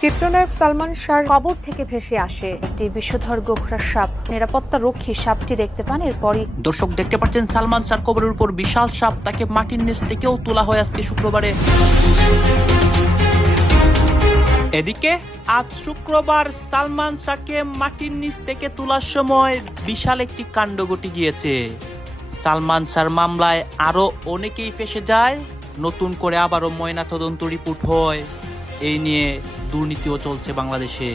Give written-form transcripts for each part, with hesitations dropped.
চিত্রনায়ক সালমান শাহর কবর থেকে ভেসে আসে একটি বিষধর গোখরা সাপ। নিরাপত্তা রক্ষী সাপটি দেখতে পান, এরপরই দর্শক দেখতে পাচ্ছেন সালমান শাহর কবরের উপর বিশাল সাপ। তাকে মাটির নিচ থেকেও তোলা হয় আজকে শুক্রবারে। এদিকে আজ শুক্রবার সালমান শাহকে মাটির নিচ থেকে তোলার সময় বিশাল একটি কাণ্ড ঘটে গিয়েছে। সালমান শাহর মামলায় আরো অনেকেই ফেঁসে যায়। নতুন করে আবারও ময়নাতদন্ত রিপোর্ট হয়। এই নিয়ে দুর্নীতিও চলছে বাংলাদেশে।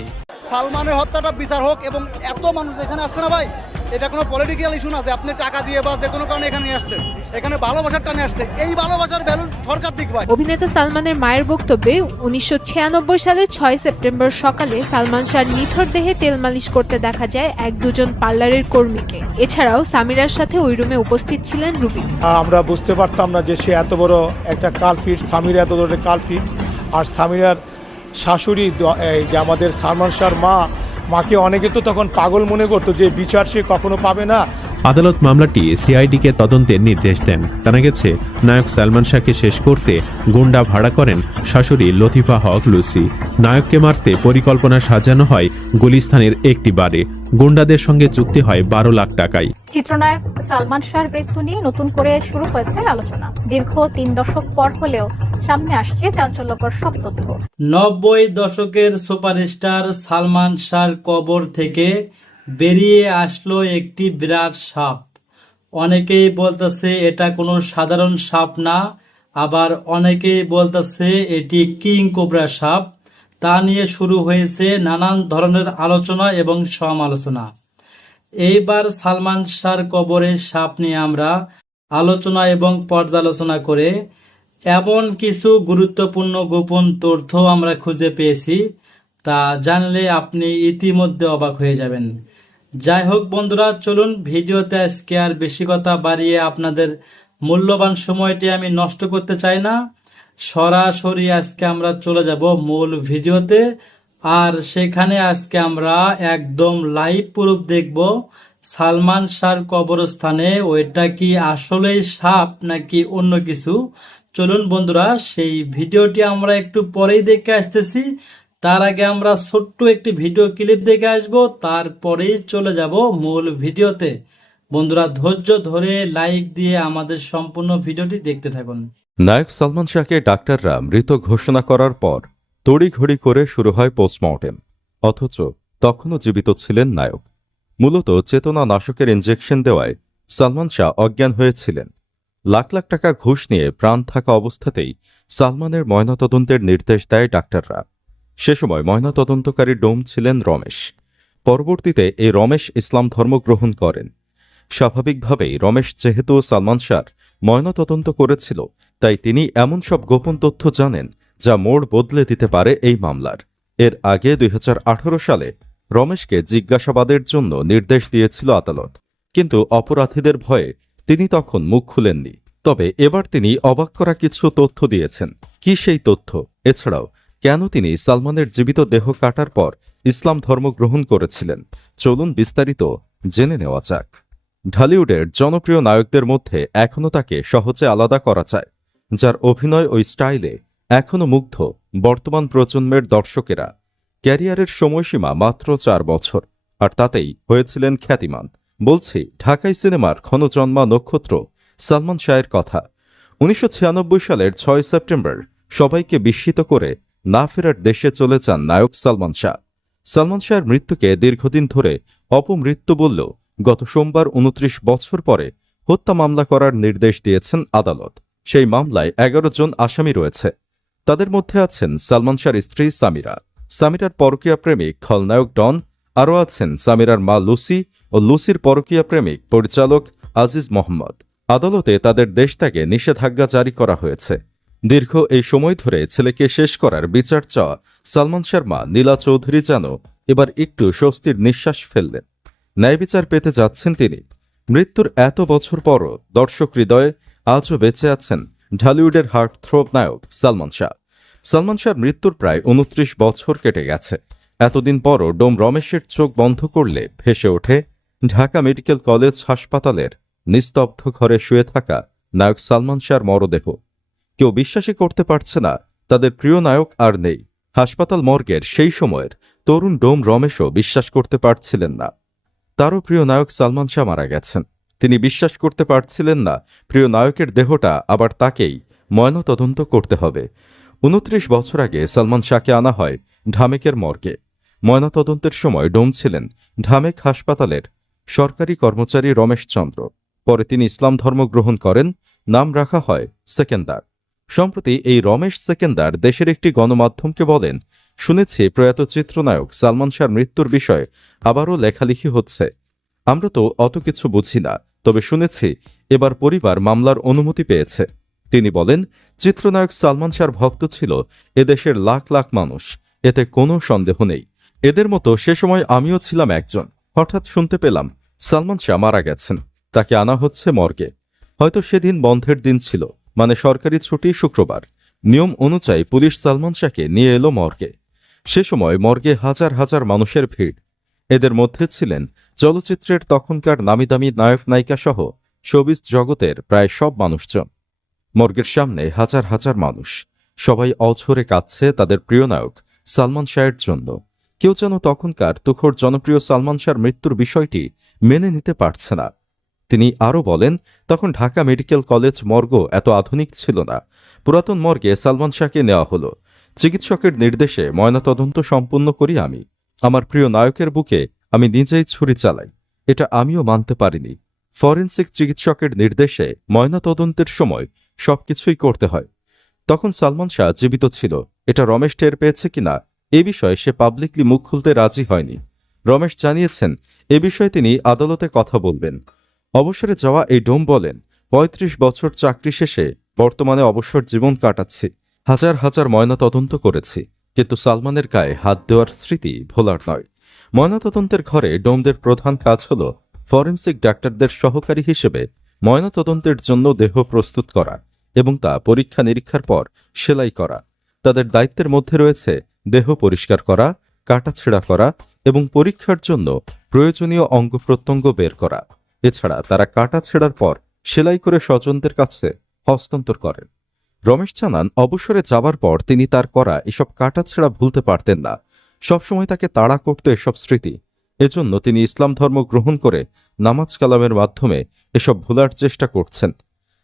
সালমানের হত্যাটা বিচার হোক এবং এত মানুষ এখানে আসছে না ভাই, এটা কোনো পলিটিক্যাল ইস্যু না যে আপনি টাকা দিয়ে বা যে কোনো কারণে এখানে আসছেন। এখানে ভালোবাসার টানে আসছে, এই ভালোবাসার ভ্যালু সরকার দিক ভাই। অভিনেতা সালমানের মায়ের বক্তব্যে 1996 সালের 6 সেপ্টেম্বর সকালে সালমান শাহর নিথর দেহে তেল মালিশ করতে দেখা যায় এক দুজন পার্লারের কর্মীকে। এছাড়াও সামিরার সাথে ওই রুমে উপস্থিত ছিলেন রুবি। আমরা বুঝতে পারতাম না যে সে এত বড় একটা কালফিট, সামিরা এত বড় কালফিট। আর সামিরার শাশুড়ি যে আমাদের সালমান শাহর মাকে অনেকে তো তখন পাগল মনে করতো যে বিচার সে কখনো পাবে না। আদালত মামলাটি সিআইডিকে তদন্তের নির্দেশ দেন। জানা গেছে, নায়ক সালমান শাহকে শেষ করতে গুন্ডা ভাড়া করেন শাশুড়ি লতিফা হক লুসি। নায়ককে মারতে পরিকল্পনা সাজানো হয় গুলিস্তানের একটি বারে। গুন্ডাদের সঙ্গে চুক্তি হয় 12 লাখ টাকায়। চিত্রনায়ক সালমান শাহর মৃত্যু নিয়ে নতুন করে শুরু হয়েছে আলোচনা। দীর্ঘ 3 দশক পর হলেও সামনে আসছে চাঞ্চল্যকর সব তথ্য। 90 দশকের সুপারস্টার সালমান শাহর কবর থেকে বেরিয়ে আসলো একটি বিরাট সাপ। অনেকেই বলতেছে এটা কোনো সাধারণ সাপ না, আবার অনেকেই বলতেছে এটি কিং কোবরা সাপ। তা নিয়ে শুরু হয়েছে নানান ধরনের আলোচনা এবং সমালোচনা। এইবার সালমান শাহর কবরের সাপ নিয়ে আমরা আলোচনা এবং পর্যালোচনা করে এমন কিছু গুরুত্বপূর্ণ গোপন তথ্য আমরা খুঁজে পেয়েছি, তা জানলে আপনি ইতিমধ্যে অবাক হয়ে যাবেন। যাই হোক বন্ধুরা, চলুন ভিডিওতে আজকে আর বেশি কথা বাড়িয়ে আপনাদের মূল্যবান সময়টি আমি নষ্ট করতে চাই না। সরাসরি আজকে আমরা চলে যাব মূল ভিডিওতে। আর সেখানে আজকে আমরা একদম লাইভ প্রুফ দেখব সালমান শাহর কবরস্থানে ওইটা কি আসলেই সাপ নাকি অন্য কিছু। চলুন বন্ধুরা, সেই ভিডিওটি আমরা একটু পরেই দেখে আসতেছি। তার আগে আমরা ছোট্ট একটি ভিডিও ক্লিপ দেখে আসব, তারপরেই চলে যাব মূল ভিডিওতে। বন্ধুরা ধৈর্য ধরে লাইক দিয়ে আমাদের সম্পূর্ণ ভিডিওটি দেখতে থাকুন। নায়ক সালমান শাহকে ডাক্তাররা মৃত ঘোষণা করার পর তড়িঘড়ি করে শুরু হয় পোস্টমর্টেম। অথচ তখনও জীবিত ছিলেন নায়ক। মূলত চেতনা নাশকের ইনজেকশন দেওয়ায় সালমান শাহ অজ্ঞান হয়েছিলেন। লাখ লাখ টাকা ঘুষ নিয়ে প্রাণ থাকা অবস্থাতেই সালমানের ময়নাতদন্তের নির্দেশ দেয় ডাক্তাররা। সে সময় ময়নাতদন্তকারী ডোম ছিলেন রমেশ। পরবর্তীতে এই রমেশ ইসলাম ধর্ম গ্রহণ করেন। স্বাভাবিকভাবেই রমেশ যেহেতু সালমান শাহর ময়নাতদন্ত করেছিল, তাই তিনি এমন সব গোপন তথ্য জানেন যা মোড় বদলে দিতে পারে এই মামলার। এর আগে 2018 সালে রমেশকে জিজ্ঞাসাবাদের জন্য নির্দেশ দিয়েছিল আদালত, কিন্তু অপরাধীদের ভয়ে তিনি তখন মুখ খুলেননি। তবে এবার তিনি অবাক করা কিছু তথ্য দিয়েছেন। কি সেই তথ্য? এছাড়াও কেন তিনি সালমানের জীবিত দেহ কাটার পর ইসলাম ধর্ম গ্রহণ করেছিলেন? চলুন বিস্তারিত জেনে নেওয়া যাক। ঢালিউডের জনপ্রিয় নায়কদের মধ্যে এখনও তাকে সহজে আলাদা করা যায়, যার অভিনয় ও স্টাইলে এখনও মুগ্ধ বর্তমান প্রজন্মের দর্শকেরা। ক্যারিয়ারের সময়সীমা মাত্র 4 বছর, আর তাতেই হয়েছিলেন খ্যাতিমান। বলছি ঢাকাই সিনেমার ক্ষণজন্মা নক্ষত্র সালমান শাহের কথা। 1996 সালের 6 সেপ্টেম্বর সবাইকে বিস্মিত করে না ফেরার দেশে চলে যান নায়ক সালমান শাহ। সালমান শাহের মৃত্যুকে দীর্ঘদিন ধরে অপমৃত্যু বললেও গত সোমবার 29 বছর পরে হত্যা মামলা করার নির্দেশ দিয়েছেন আদালত। সেই মামলায় 11 জন আসামি রয়েছে। তাদের মধ্যে আছেন সালমান শাহর স্ত্রী সামিরা, সামিরার পরকীয়া প্রেমিক খলনায়ক ডন, আরও আছেন সামিরার মা লুসি ও লুসির পরকীয়া প্রেমিক পরিচালক আজিজ মোহাম্মদ। আদালতে তাদের দেশ ত্যাগে নিষেধাজ্ঞা জারি করা হয়েছে। দীর্ঘ এই সময় ধরে ছেলেকে শেষ করার বিচার চাওয়া সালমান শাহর মা নীলা চৌধুরী যেন এবার একটু স্বস্তির নিঃশ্বাস ফেললেন। ন্যায় বিচার পেতে যাচ্ছেন তিনি। মৃত্যুর এত বছর পরও দর্শক হৃদয়ে আজও বেঁচে আছেন ঢালিউডের হার্ট থ্রোব নায়ক সালমান শাহ। সালমান শাহর মৃত্যুর প্রায় 29 বছর কেটে গেছে। এতদিন পরও ডোম রমেশের চোখ বন্ধ করলে ভেসে ওঠে ঢাকা মেডিকেল কলেজ হাসপাতালের নিস্তব্ধ ঘরে শুয়ে থাকা নায়ক সালমান শাহর মরদেহ। কেউ বিশ্বাসই করতে পারছে না তাদের প্রিয় নায়ক আর নেই। হাসপাতাল মর্গের সেই সময়ের তরুণ ডোম রমেশও বিশ্বাস করতে পারছিলেন না তারও প্রিয় নায়ক সালমান শাহ মারা গেছেন। তিনি বিশ্বাস করতে পারছিলেন না প্রিয় নায়কের দেহটা আবার তাকেই ময়নাতদন্ত করতে হবে। 29 বছর আগে সালমান শাহকে আনা হয় ঢামেকের মর্গে। ময়নাতদন্তের সময় ডোম ছিলেন ঢামেক হাসপাতালের সরকারি কর্মচারী রমেশ চন্দ্র। পরে তিনি ইসলাম ধর্ম গ্রহণ করেন, নাম রাখা হয় সেকেন্দার। সম্প্রতি এই রমেশ সেকেন্দার দেশের একটি গণমাধ্যমকে বলেন, শুনেছি প্রয়াত চিত্রনায়ক সালমান শাহর মৃত্যুর বিষয়ে আবারও লেখালেখি হচ্ছে। আমরা তো অত কিছু বুঝি না, তবে শুনেছি এবার পরিবার মামলার অনুমতি পেয়েছে। তিনি বলেন, চিত্রনায়ক সালমান শাহর ভক্ত ছিল এদেশের লাখ লাখ মানুষ, এতে কোনো সন্দেহ নেই। এদের মতো সে সময় আমিও ছিলাম একজন। হঠাৎ শুনতে পেলাম সালমান শাহ মারা গেছেন, তাকে আনা হচ্ছে মর্গে। হয়তো সেদিন বন্ধের দিন ছিল, মানে সরকারি ছুটি শুক্রবার। নিয়ম অনুযায়ী পুলিশ সালমান শাহকে নিয়ে এলো মর্গে। সে সময় মর্গে হাজার হাজার মানুষের ভিড়। এদের মধ্যে ছিলেন চলচ্চিত্রের তখনকার নামিদামি নায়ক নায়িকা সহ শোবিজ জগতের প্রায় সব মানুষজন। মর্গের সামনে হাজার হাজার মানুষ, সবাই অঝরে কাঁদছে তাদের প্রিয় নায়ক সালমান শাহের জন্য। কেউ যেন তখনকার তুখোড় জনপ্রিয় সালমান শাহর মৃত্যুর বিষয়টি মেনে নিতে পারছে না। তিনি আরও বলেন, তখন ঢাকা মেডিকেল কলেজ মর্গ এত আধুনিক ছিল না। পুরাতন মর্গে সালমান শাহকে নেওয়া হলো। চিকিৎসকের নির্দেশে ময়নাতদন্ত সম্পূর্ণ করি আমি। আমার প্রিয় নায়কের বুকে আমি নিজেই ছুরি চালাই, এটা আমিও মানতে পারিনি। ফরেনসিক চিকিৎসকের নির্দেশে ময়নাতদন্তের সময় সবকিছুই করতে হয়। তখন সালমান শাহ জীবিত ছিল, এটা রমেশ টের পেয়েছে কিনা এ বিষয়ে সে পাবলিকলি মুখ খুলতে রাজি হয়নি। রমেশ জানিয়েছেন এ বিষয়ে তিনি আদালতে কথা বলবেন। অবসরে যাওয়া এই ডোম বলেন, ৩৫ বছর চাকরি শেষে বর্তমানে অবসর জীবন কাটাচ্ছি। হাজার হাজার ময়নাতদন্ত করেছি, কিন্তু সালমানের গায়ে হাত দেওয়ার স্মৃতি ভোলার নয়। ময়নাতদন্তের ঘরে ডোমদের প্রধান কাজ হল ফরেনসিক ডাক্তারদের সহকারী হিসেবে ময়নাতদন্তের জন্য দেহ প্রস্তুত করা এবং তা পরীক্ষা নিরীক্ষার পর সেলাই করা। তাদের দায়িত্বের মধ্যে রয়েছে দেহ পরিষ্কার করা, কাটাছেঁড়া করা এবং পরীক্ষার জন্য প্রয়োজনীয় অঙ্গ প্রত্যঙ্গ বের করা। এছাড়া তারা কাটাছেঁড়ার পর সেলাই করে স্বজনদের কাছে হস্তান্তর করেন। রমেশ জানান, অবসরে যাবার পর তিনি তার করা এসব কাটাছেঁড়া ভুলতে পারতেন না। সবসময় তাকে তাড়া করত এসব স্মৃতি। এজন্য তিনি ইসলাম ধর্ম গ্রহণ করে নামাজ কালামের মাধ্যমে এসব ভোলার চেষ্টা করছেন।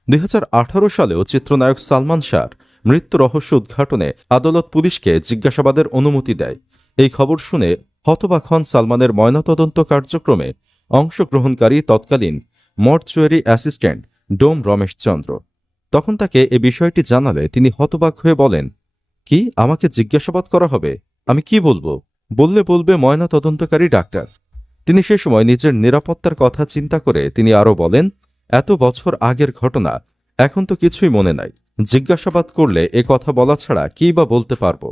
2018 সালেও চিত্রনায়ক সালমান শাহর মৃত্যু রহস্য উদ্ঘাটনে আদালত পুলিশকে জিজ্ঞাসাবাদের অনুমতি দেয়। এই খবর শুনে হতবাক হন সালমানের ময়নাতদন্ত কার্যক্রমে অংশগ্রহণকারী তৎকালীন মর্চুয়ারি অ্যাসিস্ট্যান্ট ডোম রমেশ চন্দ্র। তখন তাকে এ বিষয়টি জানালে তিনি হতবাক হয়ে বলেন, কি, আমাকে জিজ্ঞাসাবাদ করা হবে? আমি কি বলবো? বলবে ময়নাতদন্তকারী ডাক্তার। তিনি সে সময় নিজের নিরাপত্তার কথা চিন্তা করে তিনি আরও বলেন, এত বছর আগের ঘটনা, এখন তো কিছুই মনে নাই। জিজ্ঞাসাবাদ করলে এ কথা বলা ছাড়া কী বা বলতে পারবো।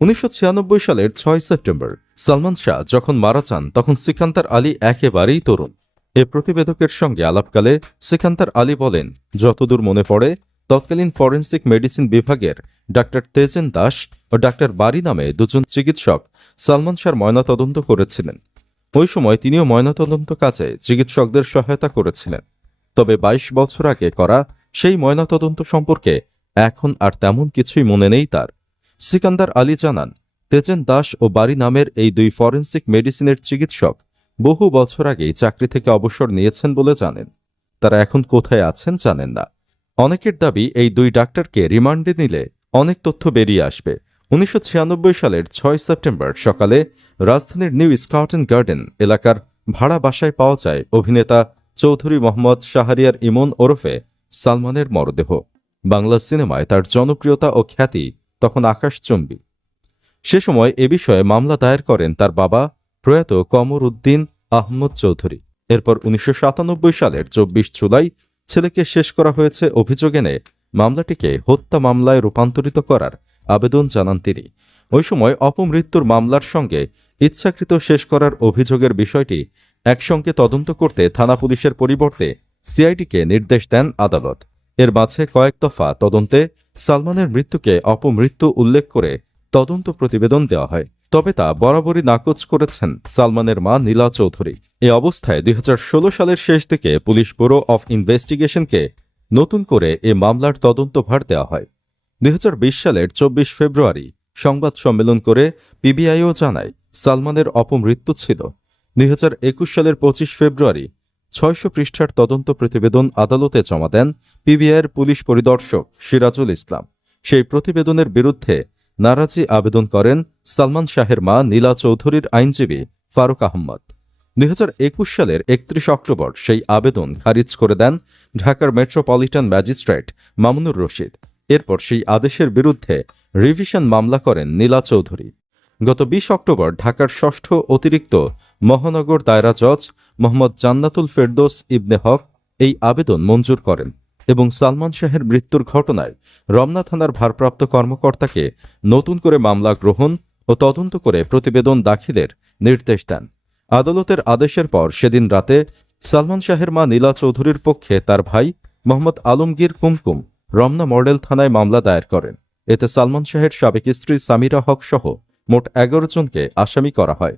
1996 সালের 6 সেপ্টেম্বর সালমান শাহ যখন মারা যান তখন সিকান্দার আলী একেবারেই তরুণ। এ প্রতিবেদকের সঙ্গে আলাপকালে সিকান্দার আলী বলেন, যতদূর মনে পড়ে তৎকালীন ফরেনসিক মেডিসিন বিভাগের ডাক্তার তেজেন দাস ও ডাক্তার বারি নামে দুজন চিকিৎসক সালমান শাহর ময়নাতদন্ত করেছিলেন। ওই সময় তিনিও ময়নাতদন্ত কাজে চিকিৎসকদের সহায়তা করেছিলেন। তবে 22 বছর আগে করা সেই ময়নাতদন্ত সম্পর্কে এখন আর তেমন কিছুই মনে নেই তার। সিকান্দার আলী জানান, তেজেন দাস ও বারি নামের এই দুই ফরেনসিক মেডিসিনের চিকিৎসক বহু বছর আগেই চাকরি থেকে অবসর নিয়েছেন বলে জানেন। তারা এখন কোথায় আছেন জানেন না। অনেকের দাবি এই দুই ডাক্তারকে রিমান্ডে নিলে অনেক তথ্য বেরিয়ে আসবে। 1996 সালের 6 সেপ্টেম্বর সকালে রাজধানীর নিউ স্কটন গার্ডেন এলাকার ভাড়া বাসায় পাওয়া যায় অভিনেতা চৌধুরী মোহাম্মদ শাহরিয়ার ইমন ওরফে সালমানের মরদেহ। বাংলা সিনেমায় তার জনপ্রিয়তা ও খ্যাতি তখন আকাশচুম্বী। সে সময় এ বিষয়ে মামলা দায়ের করেন তার বাবা প্রয়াত কমর উদ্দিন আহমদ চৌধুরী। এরপর 1997 সালের 24 জুলাই ছেলেকে শেষ করা হয়েছে অভিযোগ এনে মামলাটিকে হত্যা মামলায় রূপান্তরিত করার আবেদন জানান তিনি। ওই সময় অপমৃত্যুর মামলার সঙ্গে ইচ্ছাকৃত শেষ করার অভিযোগের বিষয়টি একসঙ্গে তদন্ত করতে থানা পুলিশের পরিবর্তে সিআইডিকে নির্দেশ দেন আদালত। এর মাঝে কয়েক দফা তদন্তে সালমানের মৃত্যুকে অপমৃত্যু উল্লেখ করে তদন্ত প্রতিবেদন দেওয়া হয়, তবে তা বরাবরই নাকচ করেছেন সালমানের মা নীলা চৌধুরী। এ অবস্থায় 2016 সালের শেষ দিকে পুলিশ ব্যুরো অফ ইনভেস্টিগেশনকে নতুন করে এ মামলার তদন্তভার দেওয়া হয়। 2020 সালের 24 ফেব্রুয়ারি সংবাদ সম্মেলন করে পিবিআইও জানায় সালমানের অপমৃত্যু ছিল। 2021 সালের 25 ফেব্রুয়ারি 600 পৃষ্ঠার তদন্ত প্রতিবেদন আদালতে জমা দেন পিবিআইয়ের পুলিশ পরিদর্শক সিরাজুল ইসলাম। সেই প্রতিবেদনের বিরুদ্ধে নারাজি আবেদন করেন সালমান শাহের মা নীলা চৌধুরীর আইনজীবী ফারুক আহমদ। 2021 সালের 31 অক্টোবর সেই আবেদন খারিজ করে দেন ঢাকার মেট্রোপলিটন ম্যাজিস্ট্রেট মামুনুর রশিদ। এরপর সেই আদেশের বিরুদ্ধে রিভিশন মামলা করেন নীলা চৌধুরী। গত 20 অক্টোবর ঢাকার 6ষ্ঠ অতিরিক্ত মহানগর দায়রা জজ মোহাম্মদ জান্নাতুল ফেরদৌস ইবনে হক এই আবেদন মঞ্জুর করেন এবং সালমান শাহের মৃত্যুর ঘটনায় রমনা থানার ভারপ্রাপ্ত কর্মকর্তাকে নতুন করে মামলা গ্রহণ ও তদন্ত করে প্রতিবেদন দাখিলের নির্দেশ দেন। আদালতের আদেশের পর সেদিন রাতে সালমান শাহের মা নীলা চৌধুরীর পক্ষে তার ভাই মোহাম্মদ আলমগীর কুমকুম রমনা মডেল থানায় মামলা দায়ের করেন। এতে সালমান শাহের সাবেক স্ত্রী সামিরা হক সহ মোট 11 জনকে আসামি করা হয়।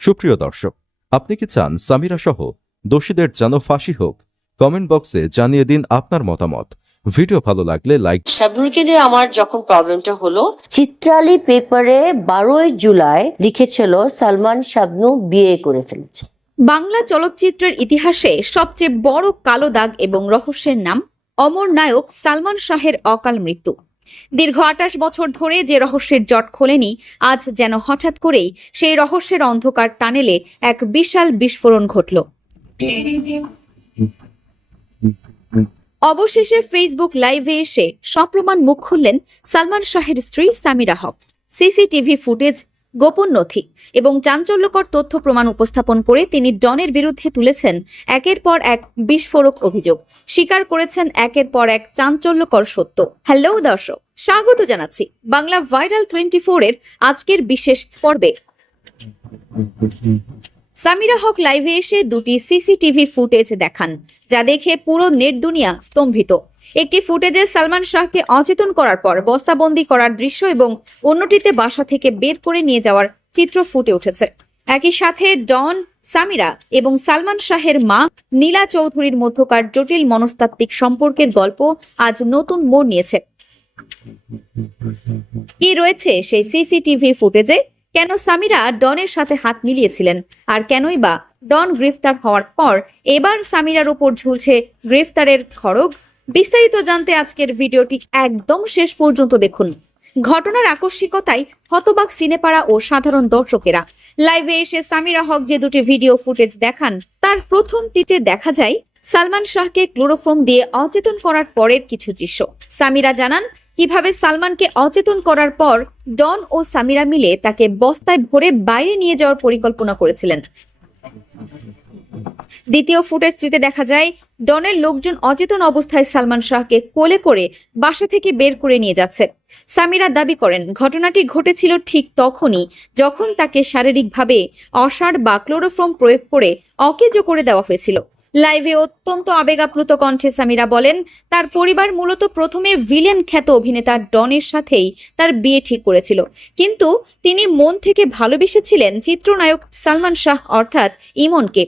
সুপ্রিয় দর্শক, আপনি কি চান সামিরা সহ দোষীদের যেন ফাঁসি হোক? কমেন্ট বক্সে জানিয়ে দিন আপনার মতামত। ভিডিও ভালো লাগলে লাইক। শাবনুরকে নিয়ে আমার যখন প্রবলেমটা হলো, চিত্রালী পেপারে 12 জুলাই লিখেছিল সালমান শাবনু বিয়ে করে ফেলেছে। বাংলা চলচ্চিত্রের ইতিহাসে সবচেয়ে বড় কালো দাগ এবং রহস্যের নাম অমর নায়ক সালমান শাহের অকাল মৃত্যু। দীর্ঘ 28 বছর ধরে যে রহস্যের জট খোলেনি, আজ যেন হঠাৎ করেই সেই রহস্যের অন্ধকার টানেলে এক বিশাল বিস্ফোরণ ঘটল। অবশেষে ফেসবুক লাইভে এসে সপ্রমাণ মুখ খুললেন সালমান শাহের স্ত্রী সামিরা হক। সিসিটিভি ফুটেজ, গোপন নথি এবং চাঞ্চল্যকর তথ্য প্রমাণ উপস্থাপন করে তিনি ডনের বিরুদ্ধে তুলেছেন একের পর এক বিস্ফোরক অভিযোগ, স্বীকার করেছেন একের পর এক চাঞ্চল্যকর সত্য। হ্যালো দর্শক, স্বাগত জানাচ্ছি বাংলা ভাইরাল 24 এর আজকের বিশেষ পর্বে। সামিরা হক লাইভে এসে দুটি সিসিটিভি ফুটেজ দেখান, যা দেখে পুরো নেট দুনিয়া স্তম্ভিত। একটি ফুটেজে সালমান শাহকে অচেতন করার পর বস্তাবন্দি করার দৃশ্য এবং অন্যটিতে বাসা থেকে বের করে নিয়ে যাওয়ার চিত্র ফুটে উঠেছে। একই সাথে ডন, সামিরা এবং সালমান শাহের মা নীলা চৌধুরীর মধ্যকার জটিল মনস্তাত্ত্বিক সম্পর্কের গল্প আজ নতুন মোড় নিয়েছে। কি রয়েছে সেই সিসিটিভি ফুটেজে? কেন সামিরা ডনের সাথে হাত মিলিয়েছিলেন? আর কেনই বা ডন গ্রেফতার হওয়ার পর এবার সামিরার উপর ঝুলছে গ্রেফতারের খড়গ? বিস্তারিত জানতে আজকের ভিডিওটি একদম শেষ পর্যন্ত দেখুন। ঘটনার আকস্মিকতায় হতবাক সিনেপাড়া ও সাধারণ দর্শকেরা। লাইভে এসে সামিরা হক যে দুটি ভিডিও ফুটেজ দেখান, তার প্রথমটিতে দেখা যায় সালমান শাহকে ক্লোরোফর্ম দিয়ে অচেতন করার পরের কিছু দৃশ্য। সামিরা জানান কিভাবে সালমানকে অচেতন করার পর ডন ও সামিরা মিলে তাকে বস্তায় ভরে বাইরে নিয়ে যাওয়ার পরিকল্পনা করেছিলেন। দ্বিতীয় ফুটেজটিতে দেখা যায় ডনের লোকজন অচেতন অবস্থায় সালমান শাহকে কোলে করে বাসা থেকে বের করে নিয়ে যাচ্ছে। সামিরা দাবি করেন ঘটনাটি ঘটেছিল ঠিক তখনই যখন তাকে শারীরিকভাবে অসাড় বা ক্লোরোফর্ম প্রয়োগ করে অকেজো করে দেওয়া হয়েছিল। লাইভে অত্যন্ত আবেগাপ্লুত কণ্ঠে সামিরা বলেন তার পরিবার মূলত প্রথমে ভিলেন খ্যাত অভিনেতা ডনের সাথেই তার বিয়ে ঠিক করেছিল, কিন্তু তিনি মন থেকে ভালোবেসেছিলেন চিত্রনায়ক সালমান শাহ অর্থাৎ ইমনকে।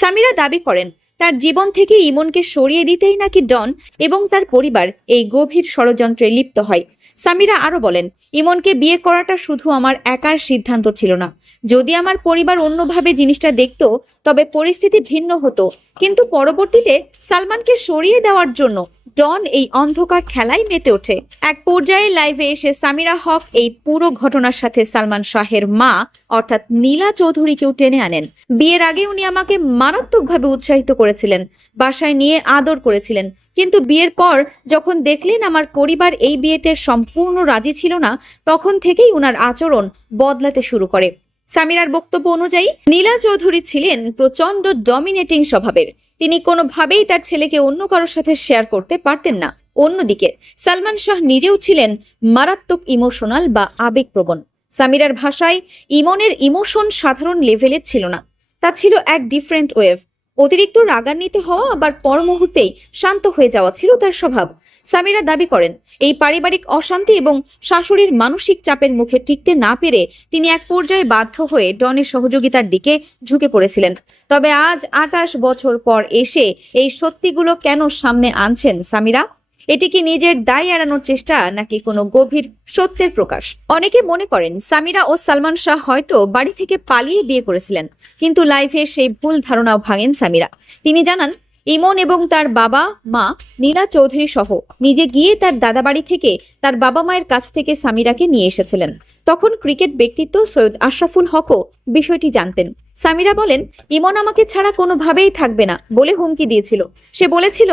সামিরা দাবি করেন তার জীবন থেকে ইমনকে সরিয়ে দিতেই নাকি ডন এবং তার পরিবার এই গভীর ষড়যন্ত্রে লিপ্ত হয়। সামিরা আরো বলেন ইমনকে বিয়ে করাটা শুধু আমার একার সিদ্ধান্ত ছিল না। যদি আমার পরিবার অন্যভাবে জিনিসটা দেখতো তবে পরিস্থিতি ভিন্ন হতো, কিন্তু পরবর্তীতে সালমানকে সরিয়ে দেওয়ার জন্য ডন এই অন্ধকার খেলায় মেতে ওঠে। এক পর্যায়ে লাইভে এসে সামিরা হক এই পুরো ঘটনার সাথে সালমান শাহের মা অর্থাৎ নীলা চৌধুরীকেও টেনে আনেন। বিয়ের আগে উনি আমাকে মারাত্মকভাবে উৎসাহিত করেছিলেন, বাসায় নিয়ে আদর করেছিলেন, কিন্তু বিয়ের পর যখন দেখলেন আমার পরিবার এই বিয়েতে সম্পূর্ণ রাজি ছিল না, তখন থেকেই উনার আচরণ বদলাতে শুরু করে। সামিরার বক্তব্য অনুযায়ী নীলা চৌধুরী ছিলেন প্রচন্ড ডমিনেটিং স্বভাবের। তিনি কোনোভাবেই তার ছেলেকে অন্য কারোর সাথে শেয়ার করতে পারতেন না। অন্যদিকে সালমান শাহ নিজেও ছিলেন মারাত্মক ইমোশনাল বা আবেগপ্রবণ। সামিরার ভাষায় ইমনের ইমোশন সাধারণ লেভেলের ছিল না, তা ছিল এক ডিফারেন্ট ওয়েভ। অতিরিক্ত রাগান্বিত হওয়া আবার পর মুহূর্তেই শান্ত হয়ে যাওয়া ছিল তার স্বভাব। সামিরা দাবি করেন এই পারিবারিক অশান্তি এবং শাশুড়ির মানসিক চাপের মুখে টিকতে না পেরে তিনি এক পর্যায়ে বাধ্য হয়ে ডনের সহযোগিতার দিকে ঝুঁকে পড়েছিলেন। তবে আজ 28 বছর পর এসে এই সত্যিগুলো কেন সামনে আনছেন সামিরা? এটি কি নিজের দায় এড়ানোর চেষ্টা নাকি কোনো গভীর সত্যের প্রকাশ? অনেকে মনে করেন সামিরা ও সালমান শাহ হয়তো বাড়ি থেকে পালিয়ে বিয়ে করেছিলেন, কিন্তু লাইভে সেই ভুল ধারণাও ভাঙেন সামিরা। তিনি জানান, ইমন এবং তার বাবা মা নীলা চৌধুরী সহ নিজে গিয়ে তার দাদাবাড়ি থেকে তার বাবা মায়ের কাছ থেকে সামিরাকে নিয়ে এসেছিলেন। তখন ক্রিকেট ব্যক্তিত্ব সৈয়দ আশরাফুল হকও বিষয়টি জানতেন। সামিরা বলেন, ইমন আমাকে ছাড়া কোনোভাবেই থাকবে না বলে হুমকি দিয়েছিল। সে বলেছিল,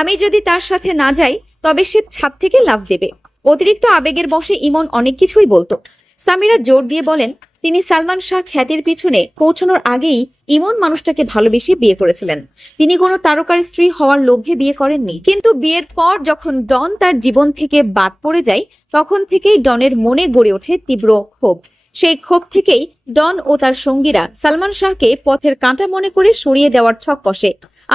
আমি যদি তার সাথে না যাই তবে সে ছাদ থেকে লাফ দেবে। অতিরিক্ত আবেগের বশে ইমন অনেক কিছুই বলতো। সামিরা জোর দিয়ে বলেন, তিনি সালমান শাহ খ্যাতির পিছনে পৌঁছানোর আগেই ইমন মানুষটাকে ভালোবেসে বিয়ে করেছিলেন। তিনি কোনো তারকার স্ত্রী হওয়ার লোভে বিয়ে করেননি। কিন্তু বিয়ের পর যখন ডন তার জীবন থেকে বাদ পড়ে যায়, তখন থেকেই ডনের মনে গড়ে ওঠে তীব্র ক্ষোভ। সেই ক্ষোভ থেকেই ডন ও তার সঙ্গীরা সালমান শাহকে পথের কাঁটা মনে করে সরিয়ে দেওয়ার ছক কষে।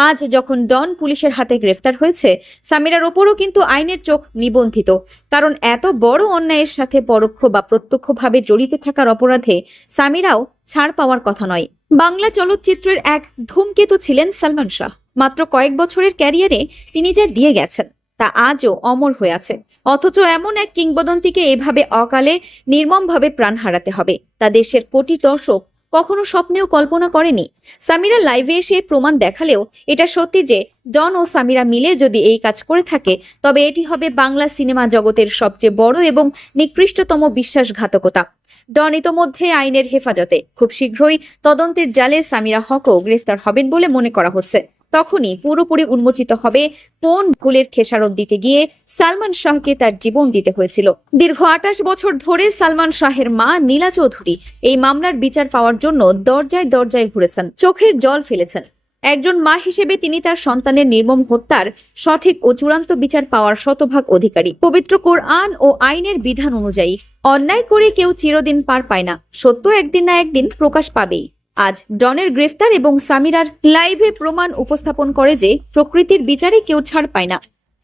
আজ যখন ডন পুলিশের হাতে গ্রেফতার হয়েছে, সামিরার ওপরও কিন্তু আইনের চোখ নিবন্ধিত। কারণ এত বড় অন্যায়ের সাথে পরোক্ষ বা প্রত্যক্ষভাবে জড়িত থাকার অপরাধে সামিরাও ছাড় পাওয়ার কথা নয়। বাংলা চলচ্চিত্রের এক ধূমকেতু ছিলেন সালমান শাহ। মাত্র কয়েক বছরের ক্যারিয়ারে তিনি যা দিয়ে গেছেন তা আজও অমর হয়ে আছে। অথচ এমন এক কিংবদন্তিকে এভাবে অকালে নির্মমভাবে প্রাণ হারাতে হবে, তা দেশের কোটি দর্শক কখনো স্বপ্নেও কল্পনা করেনি। সামিরা লাইভে এসে প্রমাণ দেখালেও এটা সত্যি যে ডন ও সামিরা মিলে যদি এই কাজ করে থাকে, তবে এটি হবে বাংলা সিনেমা জগতের সবচেয়ে বড় এবং নিকৃষ্টতম বিশ্বাসঘাতকতা। ডন ইতোমধ্যে আইনের হেফাজতে। খুব শীঘ্রই তদন্তের জালে সামিরা হকও গ্রেফতার হবেন বলে মনে করা হচ্ছে। তখনই পুরোপুরি উন্মোচিত হবে কোন ভুলের খেসারত দিতে গিয়ে সালমান শাহকে তার জীবন দিতে হয়েছিল। দীর্ঘ 28 বছর ধরে সালমান শাহের মা নীলা চৌধুরী এই মামলার বিচার পাওয়ার জন্য দরজায় দরজায় ঘুরেছেন, চোখের জল ফেলেছেন। একজন মা হিসেবে তিনি তার সন্তানের নির্মম হত্যার সঠিক ও চূড়ান্ত বিচার পাওয়ার শতভাগ অধিকারী। পবিত্র কোরআন ও আইনের বিধান অনুযায়ী অন্যায় করে কেউ চিরদিন পার পায় না, সত্য একদিন না একদিন প্রকাশ পাবেই। আজ ডনের গ্রেফতার এবং সামিরার লাইভে প্রমাণ উপস্থাপন করে যে প্রকৃতির বিচারে কেউ ছাড় পায় না।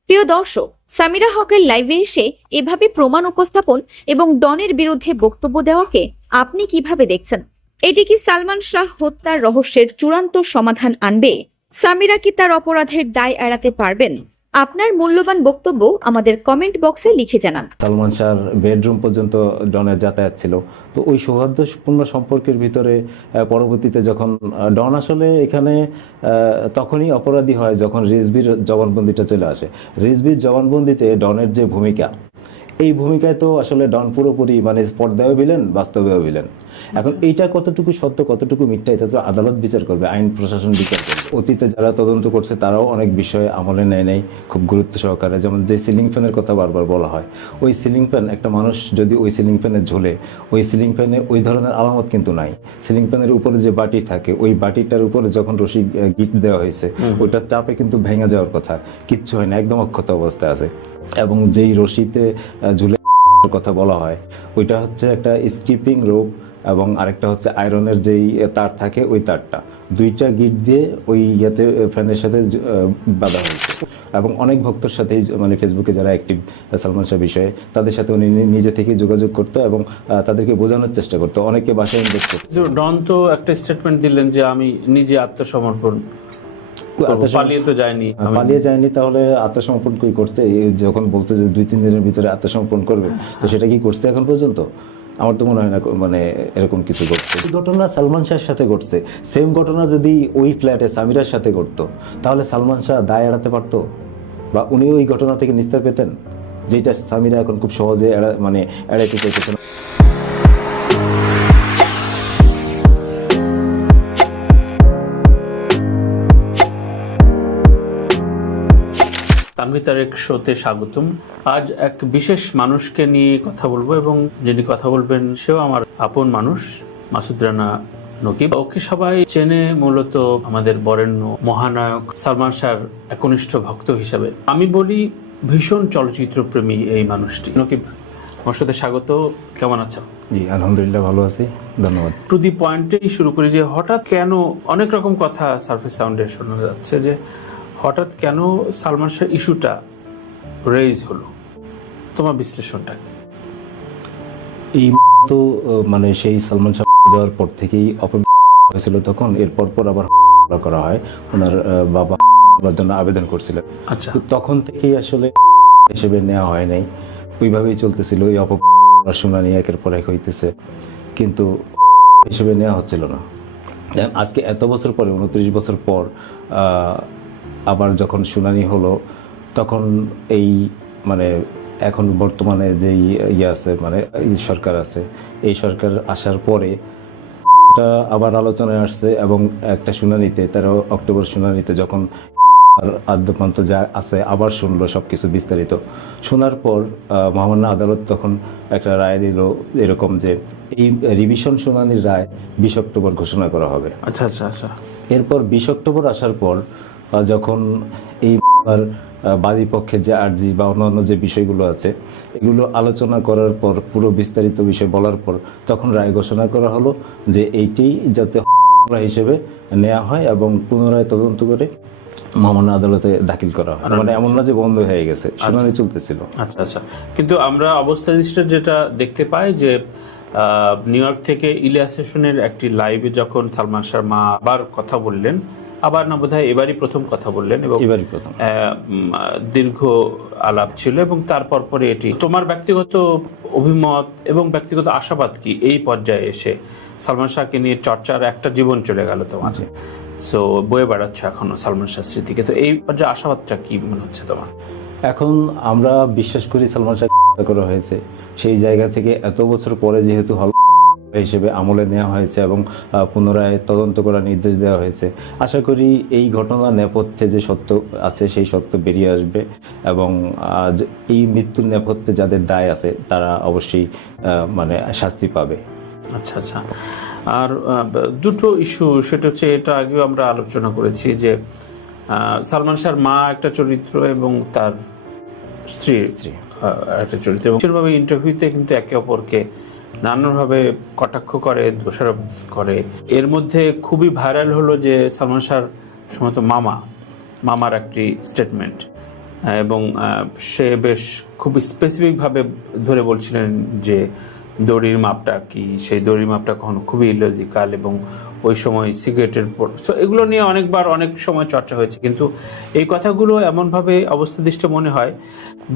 প্রিয় দর্শক, সামিরা হকের লাইভে এসে এভাবে প্রমাণ উপস্থাপন এবং ডনের বিরুদ্ধে বক্তব্য দেওয়াকে আপনি কিভাবে দেখছেন? এটি কি সালমান শাহ হত্যার রহস্যের চূড়ান্ত সমাধান আনবে? সামিরা কি তার অপরাধের দায় এড়াতে পারবেন? আপনার মূল্যবান বক্তব্য আমাদের কমেন্ট বক্সে লিখে জানান। সালমান শাহর বেডরুম পর্যন্ত ডনের যাতায়াত ছিল, তো ওই সৌহার্দ্যপূর্ণ সম্পর্কের ভিতরে পরবর্তীতে যখন ডন আসলে এখানে তখনই অপরাধী হয় যখন রিজভির জবানবন্দিটা চলে আসে। রিজভির জবানবন্দিতে ডনের যে ভূমিকা, এই ভূমিকায় তো আসলে ডন পুরোপুরি মানে পর্দায়ও ভিলেন, বাস্তবেও ভিলেন। এখন এইটা কতটুকু সত্য কতটুকু মিথ্যা এটা তো আদালত বিচার করবে, আইন প্রশাসন বিচার করবে। অতীতে যারা তদন্ত করছে তারাও অনেক বিষয়ে আমলে নেয় নাই খুব গুরুত্ব সহকারে। যেমন যে সিলিং ফ্যানের কথা বারবার বলা হয়, ওই সিলিং ফ্যান একটা মানুষ যদি ওই সিলিং ফ্যানে ঝোলে, ওই সিলিং ফ্যানে ওই ধরনের আলামত কিন্তু নাই। সিলিং ফ্যানের উপরে যে বাটি থাকে, ওই বাটিটার উপরে যখন রশি গিট দেওয়া হয়েছে ওইটার চাপে কিন্তু ভেঙে যাওয়ার কথা, কিচ্ছু হয় না, একদম অক্ষত অবস্থায় আছে। এবং যেই রশিতে ঝুলে কথা বলা হয় ওইটা হচ্ছে একটা স্কিপিং রোপ এবং আরেকটা হচ্ছে আয়রনের যেই তার থাকে ওই তারটা, দুইটা গিট দিয়ে ওই ইয়াতে ফ্যানের সাথে বাঁধা হয়েছে। এবং অনেক ভক্তর সাথেই মানে ফেসবুকে যারা অ্যাক্টিভ সালমান শাহ বিষয়ে, তাদের সাথে উনি নিজে থেকে যোগাযোগ করতো এবং তাদেরকে বোঝানোর চেষ্টা করতো। অনেকে বাসায় ইনভেস্ট করতো। ডন তো একটা স্টেটমেন্ট দিলেন যে আমি নিজে আত্মসমর্পণ, পালিয়ে তো যায়নি। পালিয়ে যায়নি, তাহলে আত্মসমর্পণ কি করছে? যখন বলতে যে 2-3 দিনের ভিতরে আত্মসমর্পণ করবে, তো সেটা কি করছে এখন পর্যন্ত? আমার তো মনে হয় না মানে এরকম কিছু ঘটছে। এই ঘটনা সালমান শাহের সাথে ঘটছে, সেম ঘটনা যদি ওই ফ্ল্যাটে সামিরার সাথে ঘটতো তাহলে সালমান শাহ দায় এড়াতে পারতো বা উনি ওই ঘটনা থেকে নিস্তার পেতেন, যেটা সামিরা এখন খুব সহজে এড়াইতে চাইতেছেন। তানভীর তারেক শোতে স্বাগতম। আজ এক বিশেষ মানুষকে নিয়ে কথা বলবো এবং যিনি কথা বলবেন সেও আমার আপন মানুষ, মাসুদ রানা নকিব। ওকে সবাই চেনে মূলত আমাদের বরেণ্য মহানায়ক সালমান শাহর একনিষ্ঠ ভক্ত হিসাবে। আমি বলি ভীষণ চলচ্চিত্র প্রেমী এই মানুষটি। নকিব, আমার সাথে স্বাগত। কেমন আছো? জি আলহামদুলিল্লাহ, ভালো আছি, ধন্যবাদ। টু দি পয়েন্টেই শুরু করি যে হঠাৎ কেন, অনেক রকম কথা সারফেস সাউন্ডে শোনা যাচ্ছে যে হঠাৎ কেন সালমান শাহ ইস্যুটা রেইজ হলো, তোমার বিশ্লেষণটা? এই তো মানে সেই সালমান শাহ যাওয়ার পর থেকেই হয়েছিল, তখন এরপর আবার করা হয়, ওনার বাবা জন্য আবেদন করছিলেন। আচ্ছা, তখন থেকেই আসলে হিসেবে নেওয়া হয় নাই, ওইভাবেই চলতেছিল। ওই শুনানি একের পর এক হইতেছে, কিন্তু হিসেবে নেওয়া হচ্ছিল না। আজকে এত বছর পরে, 29 বছর পর আবার যখন শুনানি হলো, তখন এই মানে এখন বর্তমানে যেই আছে মানে এই সরকার আছে, এই সরকার আসার পরে এটা আবার আলোচনায় আসছে এবং একটা শুনানিতে 13 অক্টোবর শুনানিতে যখন আদ্যপান্ত যা আছে আবার শুনলো সবকিছু বিস্তারিত। শোনার পর মহামান্য আদালত তখন একটা রায় দিল এরকম যে এই রিভিশন শুনানির রায় 20 অক্টোবর ঘোষণা করা হবে। আচ্ছা আচ্ছা আচ্ছা। এরপর 20 অক্টোবর আসার পর যখন এই বাদী পক্ষের যে আর্জি বা অন্যান্য যে বিষয়গুলো আছে এগুলো আলোচনা করার পর, পুরো বিস্তারিত বিষয় বলার পর তখন রায় ঘোষণা করা হলো যে এইটি যাতে হিসেবে নেওয়া হয় এবং পুনরায় তদন্ত করে মহামান্য আদালতে দাখিল করা হয়। মানে এমন না যে বন্ধ হয়ে গেছে, শুনানি চলতেছিল। আচ্ছা আচ্ছা। কিন্তু আমরা অবস্থা যেটা দেখতে পাই যে নিউ ইয়র্ক থেকে ইলিয়াস হোসেনের একটি লাইভে যখন সালমান শাহর মা আবার কথা বললেন, আবার না বোধহয় এবারই প্রথম কথা বললেন, এবং এবারই প্রথম দীর্ঘ আলাপ ছিল, এবং তারপর পরে এটি তোমার ব্যক্তিগত অভিমত এবং ব্যক্তিগত আশাবাদ কি এই পর্যায়ে এসে? সালমান শাহকে নিয়ে চর্চার একটা জীবন চলে গেল তোমার, সো বয়ে বেড়াচ্ছে এখনো সালমান শাহ স্মৃতিকে, তো এই পর্যায়ে আশাবাদটা কি মনে হচ্ছে তোমার? এখন আমরা বিশ্বাস করি সালমান শাহ করা হয়েছে, সেই জায়গা থেকে এত বছর পরে যেহেতু হিসেবে আমলে নেওয়া হয়েছে এবং পুনরায় তদন্ত করার নির্দেশ দেওয়া হয়েছে, আশা করি এই ঘটনার নেপথ্যে যে সত্য আছে সেই সত্য বেরিয়ে আসবে এবং এই মৃত্যুর নেপথ্যে যাদের দায় আছে তারা অবশ্যই মানে শাস্তি পাবে। আচ্ছা আচ্ছা। আর দুটো ইস্যু, সেটা হচ্ছে এটা আগেও আমরা আলোচনা করেছি যে সালমান শাহর মা একটা চরিত্র এবং তার স্ত্রী একটা চরিত্র, এবং সেভাবে ইন্টারভিউতে কিন্তু একে অপরকে নানানভাবে কটাক্ষ করে, দোষারোপ করে। এর মধ্যে খুবই ভাইরাল হলো যে সালমান শাহর সম্ভবত মামার একটি স্টেটমেন্ট, এবং সে বেশ খুব স্পেসিফিকভাবে ধরে বলছিলেন যে দড়ির মাপটা কি, সেই দড়ির মাপটা কখনো খুবই ইলজিক্যাল, এবং ওই সময় সিগারেটের পর এগুলো নিয়ে অনেকবার অনেক সময় চর্চা হয়েছে। কিন্তু এই কথাগুলো এমনভাবে অবস্থাদৃষ্ট মনে হয়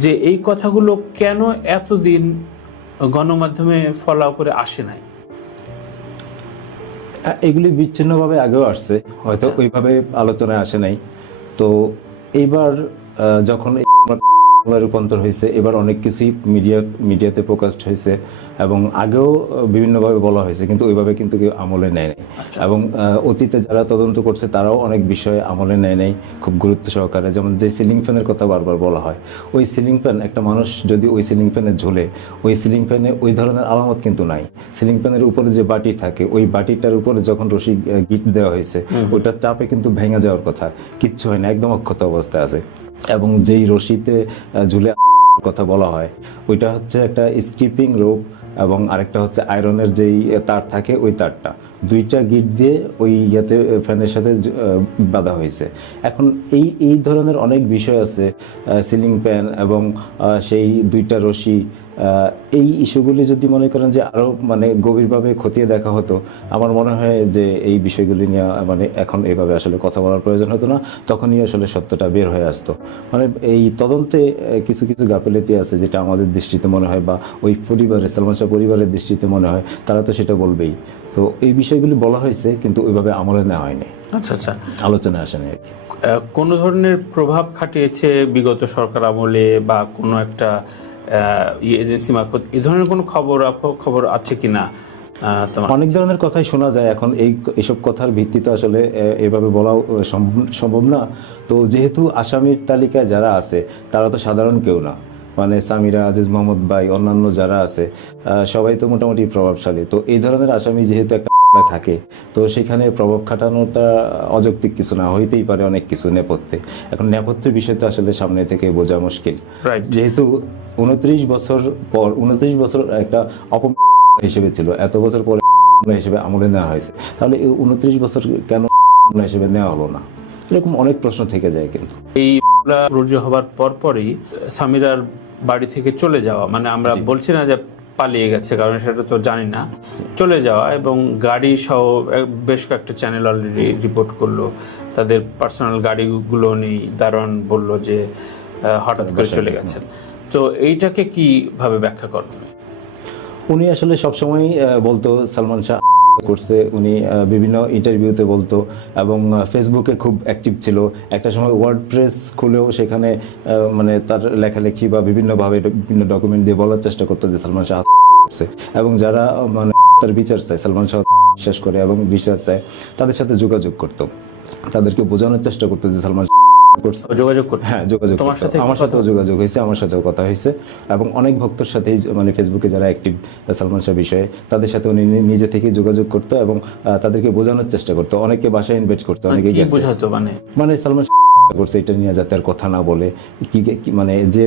যে এই কথাগুলো কেন এতদিন গণমাধ্যমে ফলো করে আসে নাই? এগুলি বিচ্ছিন্নভাবে আগেও আসছে, হয়তো ওইভাবে আলোচনায় আসে নাই। তো এইবার যখন রূপান্তর হয়েছে, এবার অনেক কিছুই মিডিয়াতে প্রকাশ হয়েছে এবং আগেও বিভিন্নভাবে বলা হয়েছে, কিন্তু ওইভাবে কিন্তু কেউ আমলে নেয় নাই। এবং অতীতে যারা তদন্ত করছে তারাও অনেক বিষয়ে আমলে নেয় নাই খুব গুরুত্ব সহকারে। যেমন যে সিলিং ফ্যানের কথা বারবার বলা হয়, ওই সিলিং ফ্যান, একটা মানুষ যদি ওই সিলিং ফ্যানে ঝোলে, ওই সিলিং ফ্যানে ওই ধরনের আলামত কিন্তু নাই। সিলিং ফ্যানের উপরে যে বাটি থাকে, ওই বাটিটার উপরে যখন রশি গিট দেওয়া হয়েছে ওইটার চাপে কিন্তু ভেঙে যাওয়ার কথা, কিচ্ছু হয় না, একদম অক্ষত অবস্থায় আছে। এবং যেই রশিতে ঝুলে কথা বলা হয় ওইটা হচ্ছে একটা স্কিপিং রোপ, এবং আরেকটা হচ্ছে আয়রনের যেই তার থাকে ওই তারটা, দুইটা গিট দিয়ে ওই ইয়াতে ফ্যানের সাথে বাঁধা হয়েছে। এখন এই ধরনের অনেক বিষয় আছে, সিলিং ফ্যান এবং সেই দুইটা রশি, এই ইস্যুগুলি যদি মনে করেন যে আরো মানে গভীরভাবে খতিয়ে দেখা হতো, আমার মনে হয় যে এই বিষয়গুলি নিয়ে মানে এখন এইভাবে আসলে কথা বলার প্রয়োজন হতো না, তখনই আসলে সত্যটা বের হয়ে আসতো। মানে এই তদন্তে কিছু কিছু গাফিলতি আছে যেটা আমাদের দৃষ্টিতে মনে হয়, বা ওই পরিবারের, সালমান শাহ পরিবারের দৃষ্টিতে মনে হয়, তারা তো সেটা বলবেই। তো এই বিষয়গুলি বলা হয়েছে কিন্তু ওইভাবে আমলে নেওয়া হয়নি। আচ্ছা আচ্ছা, আলোচনায় আসেনি আর কি। কোন ধরনের প্রভাব খাটিয়েছে বিগত সরকার আমলে বা কোনো একটা এজেন্সি মারফত, এই ধরনের কোনো খবর আছে কিনা? অনেক ধরনের কথাই শোনা যায় এখন, এইসব কথার ভিত্তিতে আসলে এভাবে বলাও সম্ভব না। তো যেহেতু আসামির তালিকায় যারা আছে তারা তো সাধারণ কেউ না, মানে সামিরা, আজিজ মোহাম্মদ ভাই, অন্যান্য যারা আছে সবাই তো মোটামুটি প্রভাবশালী। তো এই ধরনের আসামি যেহেতু একটা থাকে, তো সেখানে প্রভাব খাটানোটা অযৌক্তিক কিছু না, হইতেই পারে অনেক কিছু নেপথ্যে। এখন নেপথ্যের বিষয়টা আসলে সামনে থেকে বোঝা মুশকিল, যেহেতু 29 বছর একটা হিসেবে ছিল, এত বছর পরে হিসেবে আমলে নেওয়া হয়েছে, তাহলে এই 29 বছর কেন হিসেবে নেওয়া হলো না? এরকম অনেক প্রশ্ন থেকে যায়। কিন্তু এই রুজু হবার পরপরই সামিরার বাড়ি থেকে চলে যাওয়া, মানে আমরা বলছি না যে পালিয়ে গেছে, কারণ সেটা তো জানি না, চলে যাওয়া, এবং গাড়ি সহ বেশ কয়েকটা চ্যানেল অলরেডি রিপোর্ট করলো তাদের পার্সোনাল গাড়িগুলো নেই। দারোয়ান বলল যে হঠাৎ করে চলে গেছেন। তো এইটাকে কিভাবে ব্যাখ্যা করবেন? উনি আসলে সবসময় বলতো সালমান শাহ করছে, উনি বিভিন্ন ইন্টারভিউতে বলতো এবং ফেসবুকে খুব অ্যাক্টিভ ছিল। একটা সময় ওয়ার্ডপ্রেস খুলেও সেখানে মানে তার লেখালেখি বা বিভিন্নভাবে বিভিন্ন ডকুমেন্ট দিয়ে বলার চেষ্টা করতো যে সালমান শাহ করছে, এবং যারা মানে তার বিচার চায়, সালমান শাহ বিশ্বাস করে এবং বিচার চায়, তাদের সাথে যোগাযোগ করতো, তাদেরকে বোঝানোর চেষ্টা করতো যে সালমান যোগাযোগ করতে। হ্যাঁ, যোগাযোগ করতে। আমার সাথেও যোগাযোগ হয়েছে, আমার সাথেও কথা হয়েছে, এবং অনেক ভক্তর সাথেই মানে ফেসবুকে যারা অ্যাক্টিভ সালমান শাহ বিষয়ে, তাদের সাথে উনি নিজে থেকে যোগাযোগ করতো এবং তাদেরকে বোঝানোর চেষ্টা করতো। অনেকে বাসায় ইনভাইট করতো, অনেকে বোঝাতো মানে সালমান শাহ করছে এটা নিয়ে যাতে আর কথা না বলে, কি মানে যে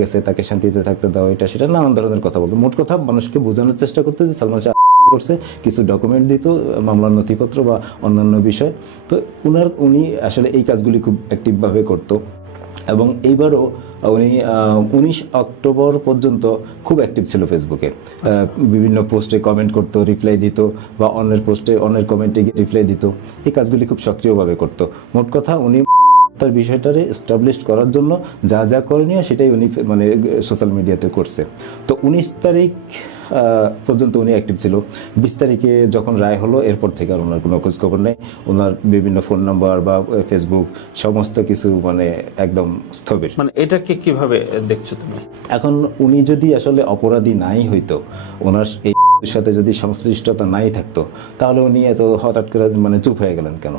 গেছে তাকে শান্তিতে থাকতে দাও, এটা সেটা নানান ধরনের কথা বলতো। মোট কথা মানুষকে বোঝানোর চেষ্টা করতো যে সালমান শাহ করছে, কিছু ডকুমেন্ট দিত, মামলার নথিপত্র বা অন্যান্য বিষয়। তো উনি আসলে এই কাজগুলি খুব অ্যাক্টিভ ভাবে করতো, এবং এইবারও উনি 19 অক্টোবর পর্যন্ত খুব অ্যাক্টিভ ছিল ফেসবুকে। বিভিন্ন পোস্টে কমেন্ট করতো, রিপ্লাই দিত, বা অন্যের পোস্টে অন্যের কমেন্টে রিপ্লাই দিত। এই কাজগুলি খুব সক্রিয়ভাবে করতো। মোট কথা উনি তার বিষয়টারে এস্টাবলিশ করার জন্য যা যা করণীয় সেটাই উনি মানে সোশ্যাল মিডিয়াতে করছে। তো 19 তারিখ পর্যন্ত উনি অ্যাক্টিভ ছিল। 20 তারিখে যখন রায় হলো, এরপর থেকে আর ওনার কোনো খোঁজ খবর নেই। ওনার বিভিন্ন ফোন নাম্বার বা ফেসবুক সমস্ত কিছু মানে একদম স্থবির। মানে এটাকে কিভাবে দেখছো তুমি? এখন উনি যদি আসলে অপরাধী নাই হইতো, ওনার এই সাথে যদি সংশ্লিষ্টতা নাই থাকতো, তাহলে উনি এত হঠাৎ করে মানে চুপ হয়ে গেলেন কেন?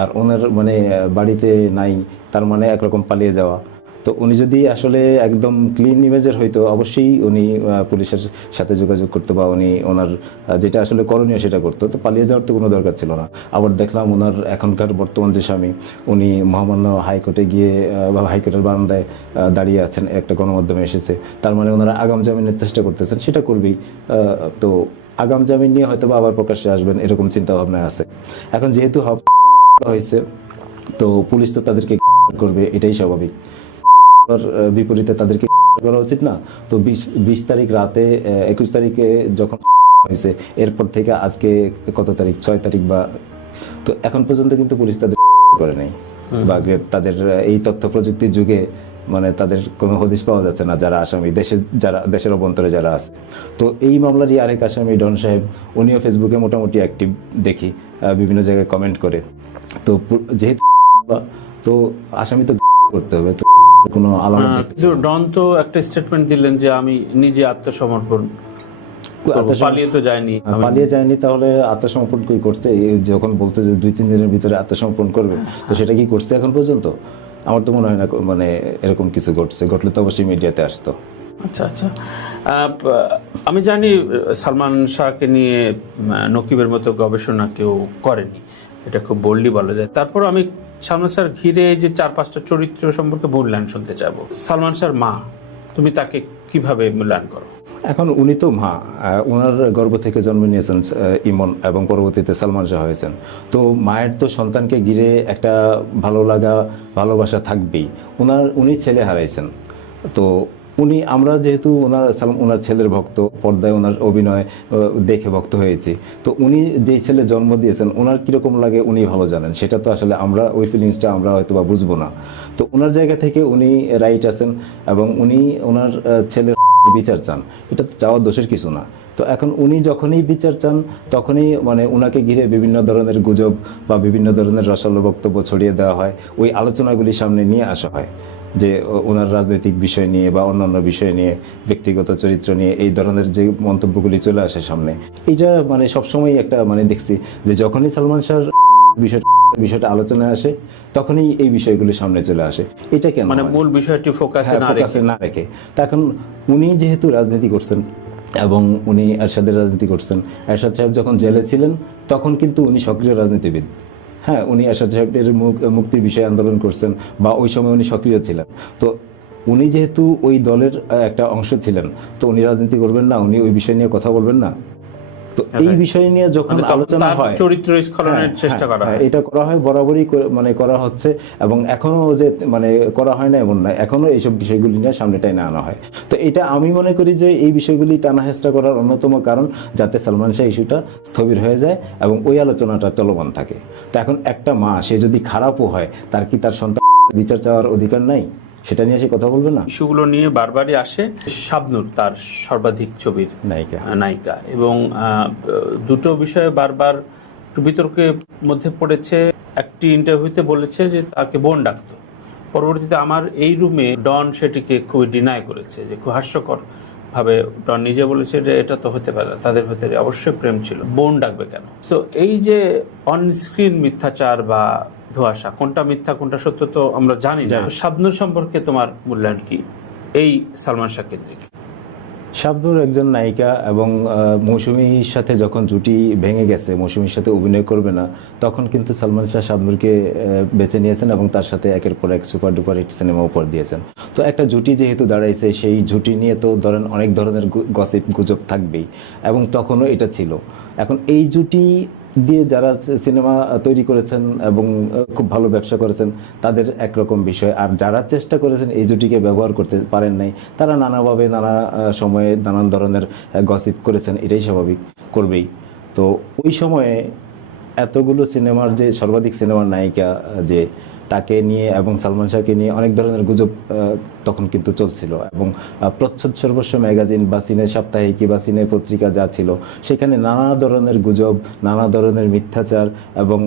আর ওনার মানে বাড়িতে নাই, তার মানে একরকম পালিয়ে যাওয়া। তো উনি যদি আসলে একদম ক্লিন ইমেজের হইতো, অবশ্যই উনি পুলিশের সাথে যোগাযোগ করতো, বা উনি ওনার যেটা আসলে করণীয় সেটা করতো। তো পালিয়ে যাওয়ার তো কোনো দরকার ছিল না। আবার দেখলাম ওনার এখনকার বর্তমান যে স্বামী, উনি মহামান্য হাইকোর্টে গিয়ে বা হাইকোর্টের বারান্দায় দাঁড়িয়ে আছেন, একটা গণমাধ্যমে এসেছে। তার মানে ওনারা আগাম জামিনের চেষ্টা করতেছেন, সেটা করবেই। তো আগাম জামিন নিয়ে হয়তো বা আবার প্রকাশ্যে আসবেন, এরকম চিন্তা ভাবনা আছে। এখন যেহেতু হয়েছে, তো পুলিশ তো তাদেরকে করবে, এটাই স্বাভাবিক। বিপরীতে তাদেরকে করা উচিত না? তো 20 তারিখ রাতে, 21 তারিখে যখন হয়েছে, এরপর থেকে আজকে কত তারিখ, 6 তারিখ, বা তো এখন পর্যন্ত কিন্তু পুলিশ তাদের করে নাই, বা তাদের এই তথ্য প্রযুক্তির যুগে মানে তাদের কোনো হদিশ পাওয়া যাচ্ছে না যারা আসামি, দেশের অভ্যন্তরে যারা আছে। তো এই মামলারই আরেক আসামি ডন সাহেব, উনিও ফেসবুকে মোটামুটি অ্যাক্টিভ দেখি, বিভিন্ন জায়গায় কমেন্ট করে। তো যেহেতু তো আসামি তো করতে হবে, তো কোনো আলামত। ডন তো একটা স্টেটমেন্ট দিলেন যে আমি নিজে আত্মসমর্পণ, পালিয়ে তো যায়নি। পালিয়ে যায়নি, তাহলে আত্মসমর্পণ কি করতে? যখন বলতে যে 2-3 দিনের ভিতরে আত্মসমর্পণ করবে, তো সেটা কি করছে এখন পর্যন্ত? আমার তো মনে হয় না মানে এরকম কিছু ঘটছে। ঘটলে তো অবশ্যই মিডিয়াতে আসতো। আচ্ছা আচ্ছা, আমি জানি সালমান শাহকে নিয়ে নকিবের মতো গবেষণা কেউ করেনি, এটা খুব বোল্ডলি বলা যায়। তারপর আমি সালমান শাহর ঘিরে যে 4-5টা চরিত্র সম্পর্কে মূল্যায়ন শুনতে চাইবো। সালমান শাহর মা, তুমি তাকে কিভাবে মূল্যায়ন করো? এখন উনি তো মা, ওনার গর্ভ থেকে জন্ম নিয়েছেন ইমন, এবং পরবর্তীতে সালমান শাহ হয়েছেন। তো মায়ের তো সন্তানকে ঘিরে একটা ভালো লাগা, ভালোবাসা থাকবেই। উনি ছেলে হারাইছেন। তো আমরা যেহেতু ওনার ছেলের ভক্ত, পর্দায় ওনার অভিনয় দেখে ভক্ত হয়েছি। তো উনি যেই ছেলে জন্ম দিয়েছেন, ওনার কিরকম লাগে উনি ভালো জানেন। সেটা তো আসলে আমরা ওই ফিলিংসটা আমরা হয়তো বা বুঝবো না। তো ওনার জায়গা থেকে উনি রাইট আছেন, এবং উনি ওনার ছেলের বিচার চান, এটা তো চাওয়ার দোষের কিছু না। তো এখন উনি যখনই বিচার চান, তখনই মানে ওনাকে ঘিরে বিভিন্ন ধরনের গুজব বা বিভিন্ন ধরনের রসালো বক্তব্য ছড়িয়ে দেওয়া হয়। ওই আলোচনাগুলি সামনে নিয়ে আসা হয় যে ওনার রাজনৈতিক বিষয় নিয়ে বা অন্যান্য বিষয় নিয়ে, ব্যক্তিগত চরিত্র নিয়ে এই ধরনের যে মন্তব্যগুলি চলে আসে সামনে। এইটা মানে সবসময় একটা মানে দেখছি যে যখনই সালমান শাহর বিষয়টা আলোচনায় আসে, তখনই এই বিষয়গুলি সামনে চলে আসে। এটা কেন? মানে মূল বিষয়টি ফোকাসে না রেখে। এখন উনি যেহেতু রাজনীতি করছেন, এবং উনি এরশাদের রাজনীতি করছেন, এরশাদ সাহেব যখন জেলে ছিলেন তখন কিন্তু উনি সক্রিয় রাজনীতিবিদ। হ্যাঁ, উনি এরশাদ সাহেবের মুক্তির বিষয়ে আন্দোলন করছেন, বা ওই সময় উনি সক্রিয় ছিলেন। তো উনি যেহেতু ওই দলের একটা অংশ ছিলেন, তো উনি রাজনীতি করবেন না? উনি ওই বিষয় নিয়ে কথা বলবেন না? তো এই বিষয় নিয়ে যখন আলোচনা হয়, চরিত্র স্খলনের চেষ্টা করা হয়, এটা করা হয়, বরাবরই মানে করা হচ্ছে, এবং এখনো যে মানে করা হয় না এমন না, এখনো এইসব বিষয়গুলি নিয়ে সামনে টাইনে আনা হয়। তো এটা আমি মনে করি যে এই বিষয়গুলি টানা হেঁচড়া করার অন্যতম কারণ, যাতে সালমান শাহ ইস্যুটা স্থবির হয়ে যায় এবং ওই আলোচনাটা চলমান থাকে। তো এখন একটা মা, সে যদি খারাপও হয়, তার কি তার সন্তান বিচার চাওয়ার অধিকার নাই? সেটা নিয়ে সে কথা বলবে না? ইস্যুগুলো নিয়ে বারবারই আসে। শাবনূর তার সর্বাধিক ছবির নায়িকা এবং দুটো বিষয়ে বারবার একটু বিতর্কের মধ্যে পড়েছে। একটি ইন্টারভিউতে বলেছে যে তাকে বোন ডাকতো, পরবর্তীতে আমার এই রুমে ডন সেটিকে খুবই ডিনাই করেছে, যে খুব হাস্যকর ভাবে ডন নিজে বলেছে যে এটা তো হতে পারে না, তাদের ভেতরে অবশ্যই প্রেম ছিল, বোন ডাকবে কেন? তো এই যে অন স্ক্রিন মিথ্যাচার বা ধোঁয়াশা, কোনটা মিথ্যা কোনটা সত্য তো আমরা জানি না। শাবনূর সম্পর্কে তোমার মূল্যায়ন কি এই সালমান শাহ কেন্দ্রিক? শাবনূর একজন নায়িকা এবং মৌসুমীর সাথে যখন জুটি ভেঙে গেছে, মৌসুমীর সাথে অভিনয় করবে না, তখন কিন্তু সালমান শাহ শাবনূরকে বেছে নিয়েছেন এবং তার সাথে একের পর এক সুপার ডুপার হিট সিনেমা উপহার দিয়েছেন। তো একটা জুটি যেহেতু দাঁড়াইছে, সেই জুটি নিয়ে তো ধরেন অনেক ধরনের গসিপ গুজব থাকবেই, এবং তখনও এটা ছিল। এখন এই জুটি দিয়ে যারা সিনেমা তৈরি করেছেন এবং খুব ভালো ব্যবসা করেছেন তাদের একরকম বিষয়, আর যারা চেষ্টা করেছেন এই জুটিকে ব্যবহার করতে পারেন নাই, তারা নানাভাবে নানা সময়ে নানান ধরনের গসিপ করেছেন, এটাই স্বাভাবিক, করবেই। তো ওই সময়ে এতগুলো সিনেমার যে সর্বাধিক সিনেমার নায়িকা, যে তাকে নিয়ে এবং সালমান শাহকে নিয়ে অনেক ধরনের গুজব তখন কিন্তু চলছিল, এবং প্রচ্ছদ সর্বস্ব ম্যাগাজিন বা সিনে সাপ্তাহিকী বা সিনে পত্রিকা যা ছিল, সেখানে নানা ধরনের গুজব, নানা ধরনের মিথ্যাচার এবং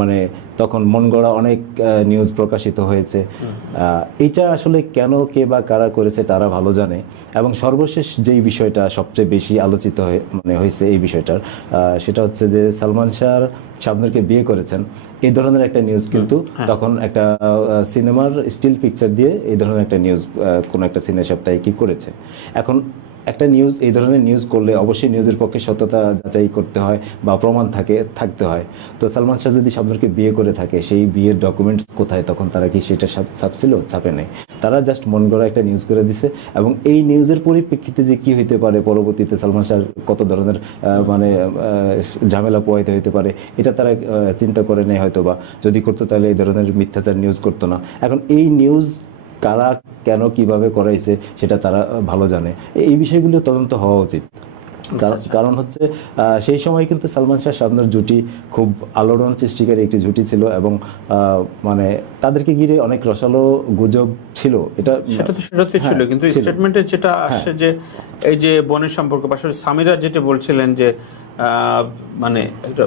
মানে তখন মন গড়া অনেক নিউজ প্রকাশিত হয়েছে। এইটা আসলে কেন, কে বা কারা করেছে তারা ভালো জানে। এবং সর্বশেষ যেই বিষয়টা সবচেয়ে বেশি আলোচিত হয়েছে এই বিষয়টার, সেটা হচ্ছে যে সালমান শাহ শাবনূরকে বিয়ে করেছেন, এই ধরনের একটা নিউজ কিন্তু তখন একটা সিনেমার স্টিল পিকচার দিয়ে এই ধরনের একটা নিউজ কোন একটা সিনে সপ্তাহে কি করেছে। এখন একটা নিউজ, এই ধরনের নিউজ করলে অবশ্যই নিউজের পক্ষে সত্যতা যাচাই করতে হয় বা প্রমাণ থাকতে হয়। তো সালমান শাহ যদি শাবনূরকে বিয়ে করে থাকে, সেই বিয়ের ডকুমেন্টস কোথায়? তখন তারা কি সেটা ছাপছিল? ছাপে নাই, তারা জাস্ট মন গড়া একটা নিউজ করে দিছে। এবং এই নিউজের পরিপ্রেক্ষিতে যে কি হইতে পারে পরবর্তীতে, সালমান শাহ কত ধরনের মানে ঝামেলা পোহাইতে হইতে পারে, এটা তারা চিন্তা করে নেয় হয়তো, বা যদি করতো তাহলে এই ধরনের মিথ্যাচার নিউজ করতো না। এখন এই নিউজ কারা, কেন, কিভাবে করাইছে সেটা তারা ভালো জানে। এই বিষয়গুলো তদন্ত হওয়া উচিত। কারণ হচ্ছে সেই সময় কিন্তু সালমান শাহ শাবনূর জুটি খুব আলোড়ন সৃষ্টিকারী একটি জুটি ছিল, এবং মানে তাদেরকে ঘিরে অনেক রসালো গুজব ছিল। সেটা ছিল, কিন্তু স্টেটমেন্টে যেটা আসছে যে এই যে বোনের সম্পর্ক, পাশাপাশি সামিরা যেটা বলছিলেন যে মানে একটা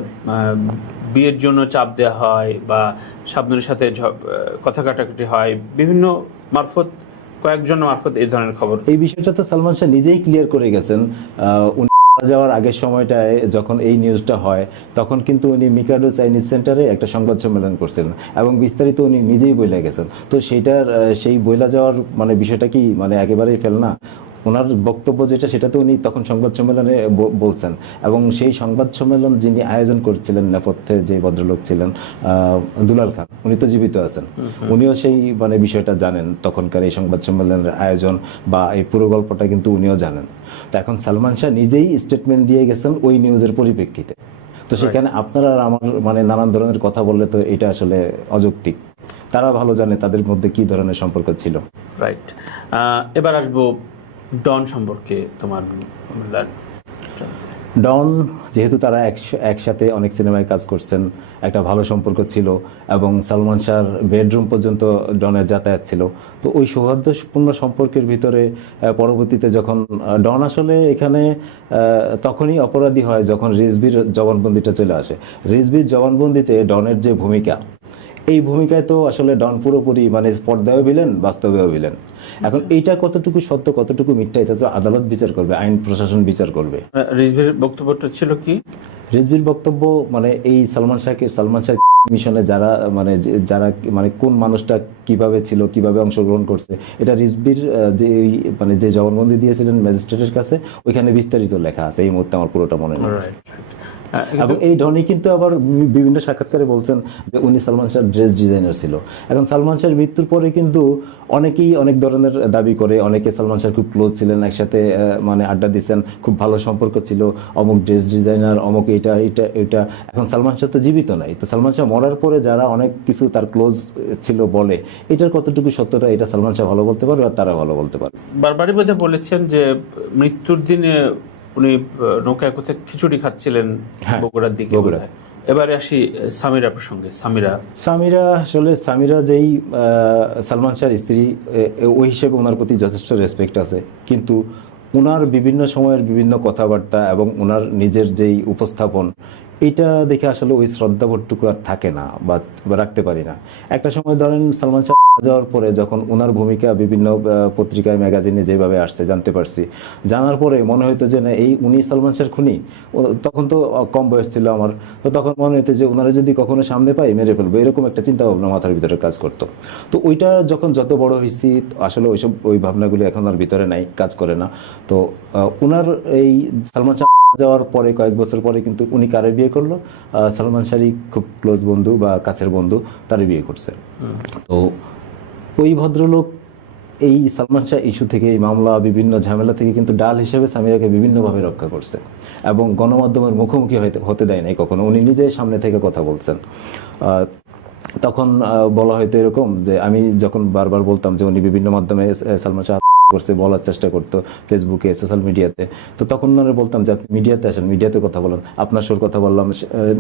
বিয়ের জন্য চাপ দেওয়া হয় বা শাবনূরের সাথে কথা কাটাকাটি হয় বিভিন্ন মারফত, কয়েকজন মারফত এই ধরনের খবর। এই বিষয়টা তো সালমান শাহ নিজেই ক্লিয়ার করে গেছেন। উনি যাওয়ার আগের সময়টায় যখন এই নিউজটা হয়, তখন কিন্তু উনি মিকাডো চাইনিজ সেন্টারে একটা সংবাদ সম্মেলন করছিলেন এবং বিস্তারিত উনি নিজেই বইলা গেছেন। তো সেই বইলা যাওয়ার মানে বিষয়টা কি মানে একেবারেই ফেল না? ওনার বক্তব্য যেটা, সেটা তো উনি তখন সংবাদ সম্মেলনে বলছেন, এবং সেই সংবাদ সম্মেলন যিনি আয়োজন করছিলেন নেপথ্যে যে ভদ্রলোক ছিলেন দুলাল খান, উনি তো জীবিত আছেন, উনিও সেই মানে বিষয়টা জানেন, তখনকার এই সংবাদ সম্মেলনের আয়োজন বা এই পুরো গল্পটা কিন্তু উনিও জানেন। তো এখন সালমান শাহ নিজেই স্টেটমেন্ট দিয়ে গেছেন ওই নিউজের পরিপ্রেক্ষিতে। তো সেখানে আপনারা আর আমার মানে নানান ধরনের কথা বললে তো এটা আসলে অযৌক্তিক। তারা ভালো জানে তাদের মধ্যে কি ধরনের সম্পর্ক ছিল। রাইট, এবার আসবো ডন সম্পর্কে তোমার। ডন যেহেতু তারা একসাথে অনেক সিনেমায় কাজ করছেন, একটা ভালো সম্পর্ক ছিল, এবং সালমান শাহর বেডরুম পর্যন্ত ডনের যাতায়াত ছিল। তো ওই সৌহার্দ্যপূর্ণ সম্পর্কের ভিতরে পরবর্তীতে যখন ডন আসলে এখানে তখনই অপরাধী হয় যখন রিজভির জবানবন্দিটা চলে আসে। রিজভির জবানবন্দিতে ডনের যে ভূমিকা, এই ভূমিকায় তো আসলে ডন পুরোপুরি মানে পর্দায়ও ভিলেন, বাস্তবেও ভিলেন। এখন এইটা কতটুকু সত্য কতটুকু মিথ্যা, এটা তো আদালত বিচার করবে, আইন প্রশাসন বিচার করবে। রিজভির বক্তব্যটা ছিল কি? রিজভির বক্তব্য মানে এই সালমান শাহ মিশনে যারা মানে কোন মানুষটা কিভাবে ছিল, কিভাবে অংশগ্রহণ করছে, এটা রিজভির যে মানে যে জবানবন্দি দিয়েছিলেন ম্যাজিস্ট্রেটের কাছে, ওইখানে বিস্তারিত লেখা আছে। এই মুহূর্তে আমার পুরোটা মনে নেই। এবং এই ডনি কিন্তু আবার বিভিন্ন সাক্ষাৎকারে বলছেন যে উনি সালমান শাহর ড্রেস ডিজাইনার ছিল। এখন সালমান শাহর মৃত্যুর পরে কিন্তু অনেকেই অনেক ধরনের দাবি করে, অনেকে সালমান শাহ খুব ক্লোজ ছিলেন, একসাথে মানে আড্ডা দিচ্ছেন, খুব ভালো সম্পর্ক ছিল, অমুক ড্রেস ডিজাইনার, অমুক এটা। এখন সালমান শাহ তো জীবিত নাই। তো সালমান শাহ মরার পরে যারা অনেক কিছু তার ক্লোজ ছিল বলে, এটার কতটুকু সত্যতা এটা সালমান শাহ ভালো বলতে পারবে আর তারা ভালো বলতে পারবে। বারবারই বোধহয় বলেছেন যে মৃত্যুর দিনে উনি নৌকায় কোথায় খিচুড়ি খাচ্ছিলেন বগুড়ার দিকে। এবারে আসি সামিরা প্রসঙ্গে। সামিরা যেই সালমান শাহর স্ত্রী, ওই হিসেবে ওনার প্রতি যথেষ্ট রেসপেক্ট আছে, কিন্তু ওনার বিভিন্ন সময়ের বিভিন্ন কথাবার্তা এবং ওনার নিজের যেই উপস্থাপন, এটা দেখে আসলে ওই শ্রদ্ধাবোধটুকু আর থাকে না বা রাখতে পারি না। একটা সময় ধরেন সালমান শাহ যাওয়ার পরে যখন ওনার ভূমিকা বিভিন্ন পত্রিকায় ম্যাগাজিনে যেভাবে আসছে জানতে পারছি, জানার পরে মনে হতো যে না, এই উনি সালমান শাহর খুনি। তখন তো কম বয়স ছিল আমার, তো তখন মনে হতো যে ওনারা যদি কখনো সামনে পাই মেরে ফেলবো, এরকম একটা চিন্তা ভাবনা মাথার ভিতরে কাজ করতো। তো ওইটা যখন যত বড় হয়েছি আসলে ওই ভাবনাগুলো এখন আর ভিতরে নাই, কাজ করে না। তো ওনার এই সালমান শাহ যাওয়ার পরে কয়েক বছর পরে কিন্তু উনি কারে বিয়ে করলো? সালমান শাহরই খুব ক্লোজ বন্ধু বা কাছের বন্ধু, তারে বিয়ে করছে। তো ওই ভদ্রলোক এই সালমান শাহ ইস্যু থেকে, এই মামলা বিভিন্ন ঝামেলা থেকে কিন্তু ডাল হিসেবে সামিরাকে বিভিন্নভাবে রক্ষা করছে এবং গণমাধ্যমের মুখোমুখি হতে দেয় নাই কখনো। উনি নিজে সামনে থেকে কথা বলছেন। তখন বলা হয়তো এরকম যে, আমি যখন বারবার বলতাম যে উনি বিভিন্ন মাধ্যমে সালমান শাহ করছে, বলার চেষ্টা করতো ফেসবুকে, সোশ্যাল মিডিয়াতে, তো তখন ওনারা বলতাম যে আপনি মিডিয়াতে আসেন, মিডিয়াতে কথা বলেন, আপনার শোর কথা বললাম,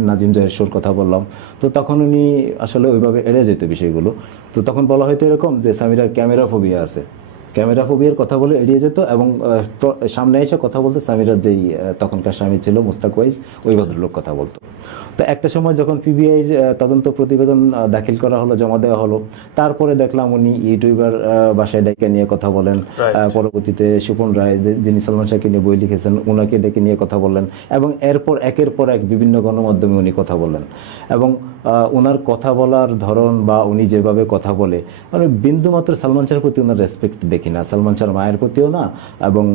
নাজিম জয়ের শোর কথা বললাম। তো তখন উনি আসলে ওইভাবে এড়িয়ে যেত বিষয়গুলো। তো তখন বলা হয়তো এরকম যে সামিরার ক্যামেরা ফোবিয়া আছে, ক্যামেরা ফোবিয়ার কথা বলে এড়িয়ে যেত এবং সামনে এসে কথা বলতে সামিরার যেই তখনকার স্বামী ছিল মুস্তাক ওয়াইজ, ওই ভদ্রলোক কথা বলতো। তো একটা সময় যখন পিবিআইর তদন্ত প্রতিবেদন দাখিল করা হলো, জমা দেওয়া হলো, তারপরে দেখলাম উনি ইউটিউবার বাসায় ডেকে নিয়ে কথা বলেন। পরবর্তীতে সুপন রায়, যিনি সালমান শাহকে নিয়ে বই লিখেছেন, ওনাকে ডেকে নিয়ে কথা বললেন এবং এরপর একের পর এক বিভিন্ন গণমাধ্যমে উনি কথা বললেন। এবং ওনার কথা বলার ধরন বা উনি যেভাবে কথা বলে, মানে বিন্দুমাত্র সালমান শাহর প্রতি ওনার রেসপেক্ট দেখি না, সালমান শাহর মায়ের প্রতিও না। এবং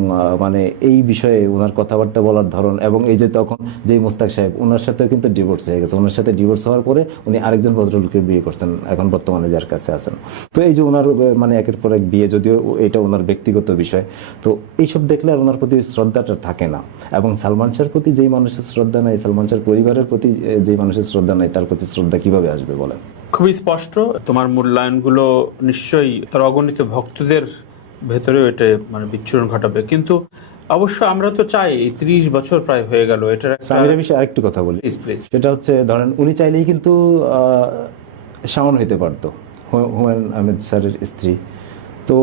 মানে এই বিষয়ে ওনার কথাবার্তা বলার ধরন, এবং এই যে তখন যেই মুস্তাক সাহেব, ওনার সাথে কিন্তু ডিভোর্স হয়ে গেছে, ওনার সাথে ডিভোর্স হওয়ার পরে উনি আরেকজন ভদ্রলোকের বিয়ে করছেন, এখন বর্তমানে যার কাছে আছেন। তো এই যে ওনার মানে একের পর এক বিয়ে, যদিও এটা ওনার ব্যক্তিগত বিষয়, তো এইসব দেখলে আর ওনার প্রতি শ্রদ্ধাটা থাকে না। এবং সালমান শাহর প্রতি যেই মানুষের শ্রদ্ধা নাই, সালমান শাহর পরিবারের প্রতি যেই মানুষের শ্রদ্ধা নাই, তার প্রতি শ্রদ্ধা কিভাবে আসবে বলেন? খুবই স্পষ্ট তোমার মূল্যায়নগুলো, নিশ্চয়ই তার অগণিত ভক্তদের ভেতরেও এটা মানে বিচ্ছুরণ ঘটাবে। কিন্তু অবশ্য আমরা তো চাই, 30 বছর প্রায় হয়ে গেল এটার সামিরার বিষয়ে আরেকটু কথা বলি। সেটা হচ্ছে, ধরেন উনি চাইলেই কিন্তু শাওন হইতে পারতো, হুমায়ুন আহমেদ স্যারের স্ত্রী। তো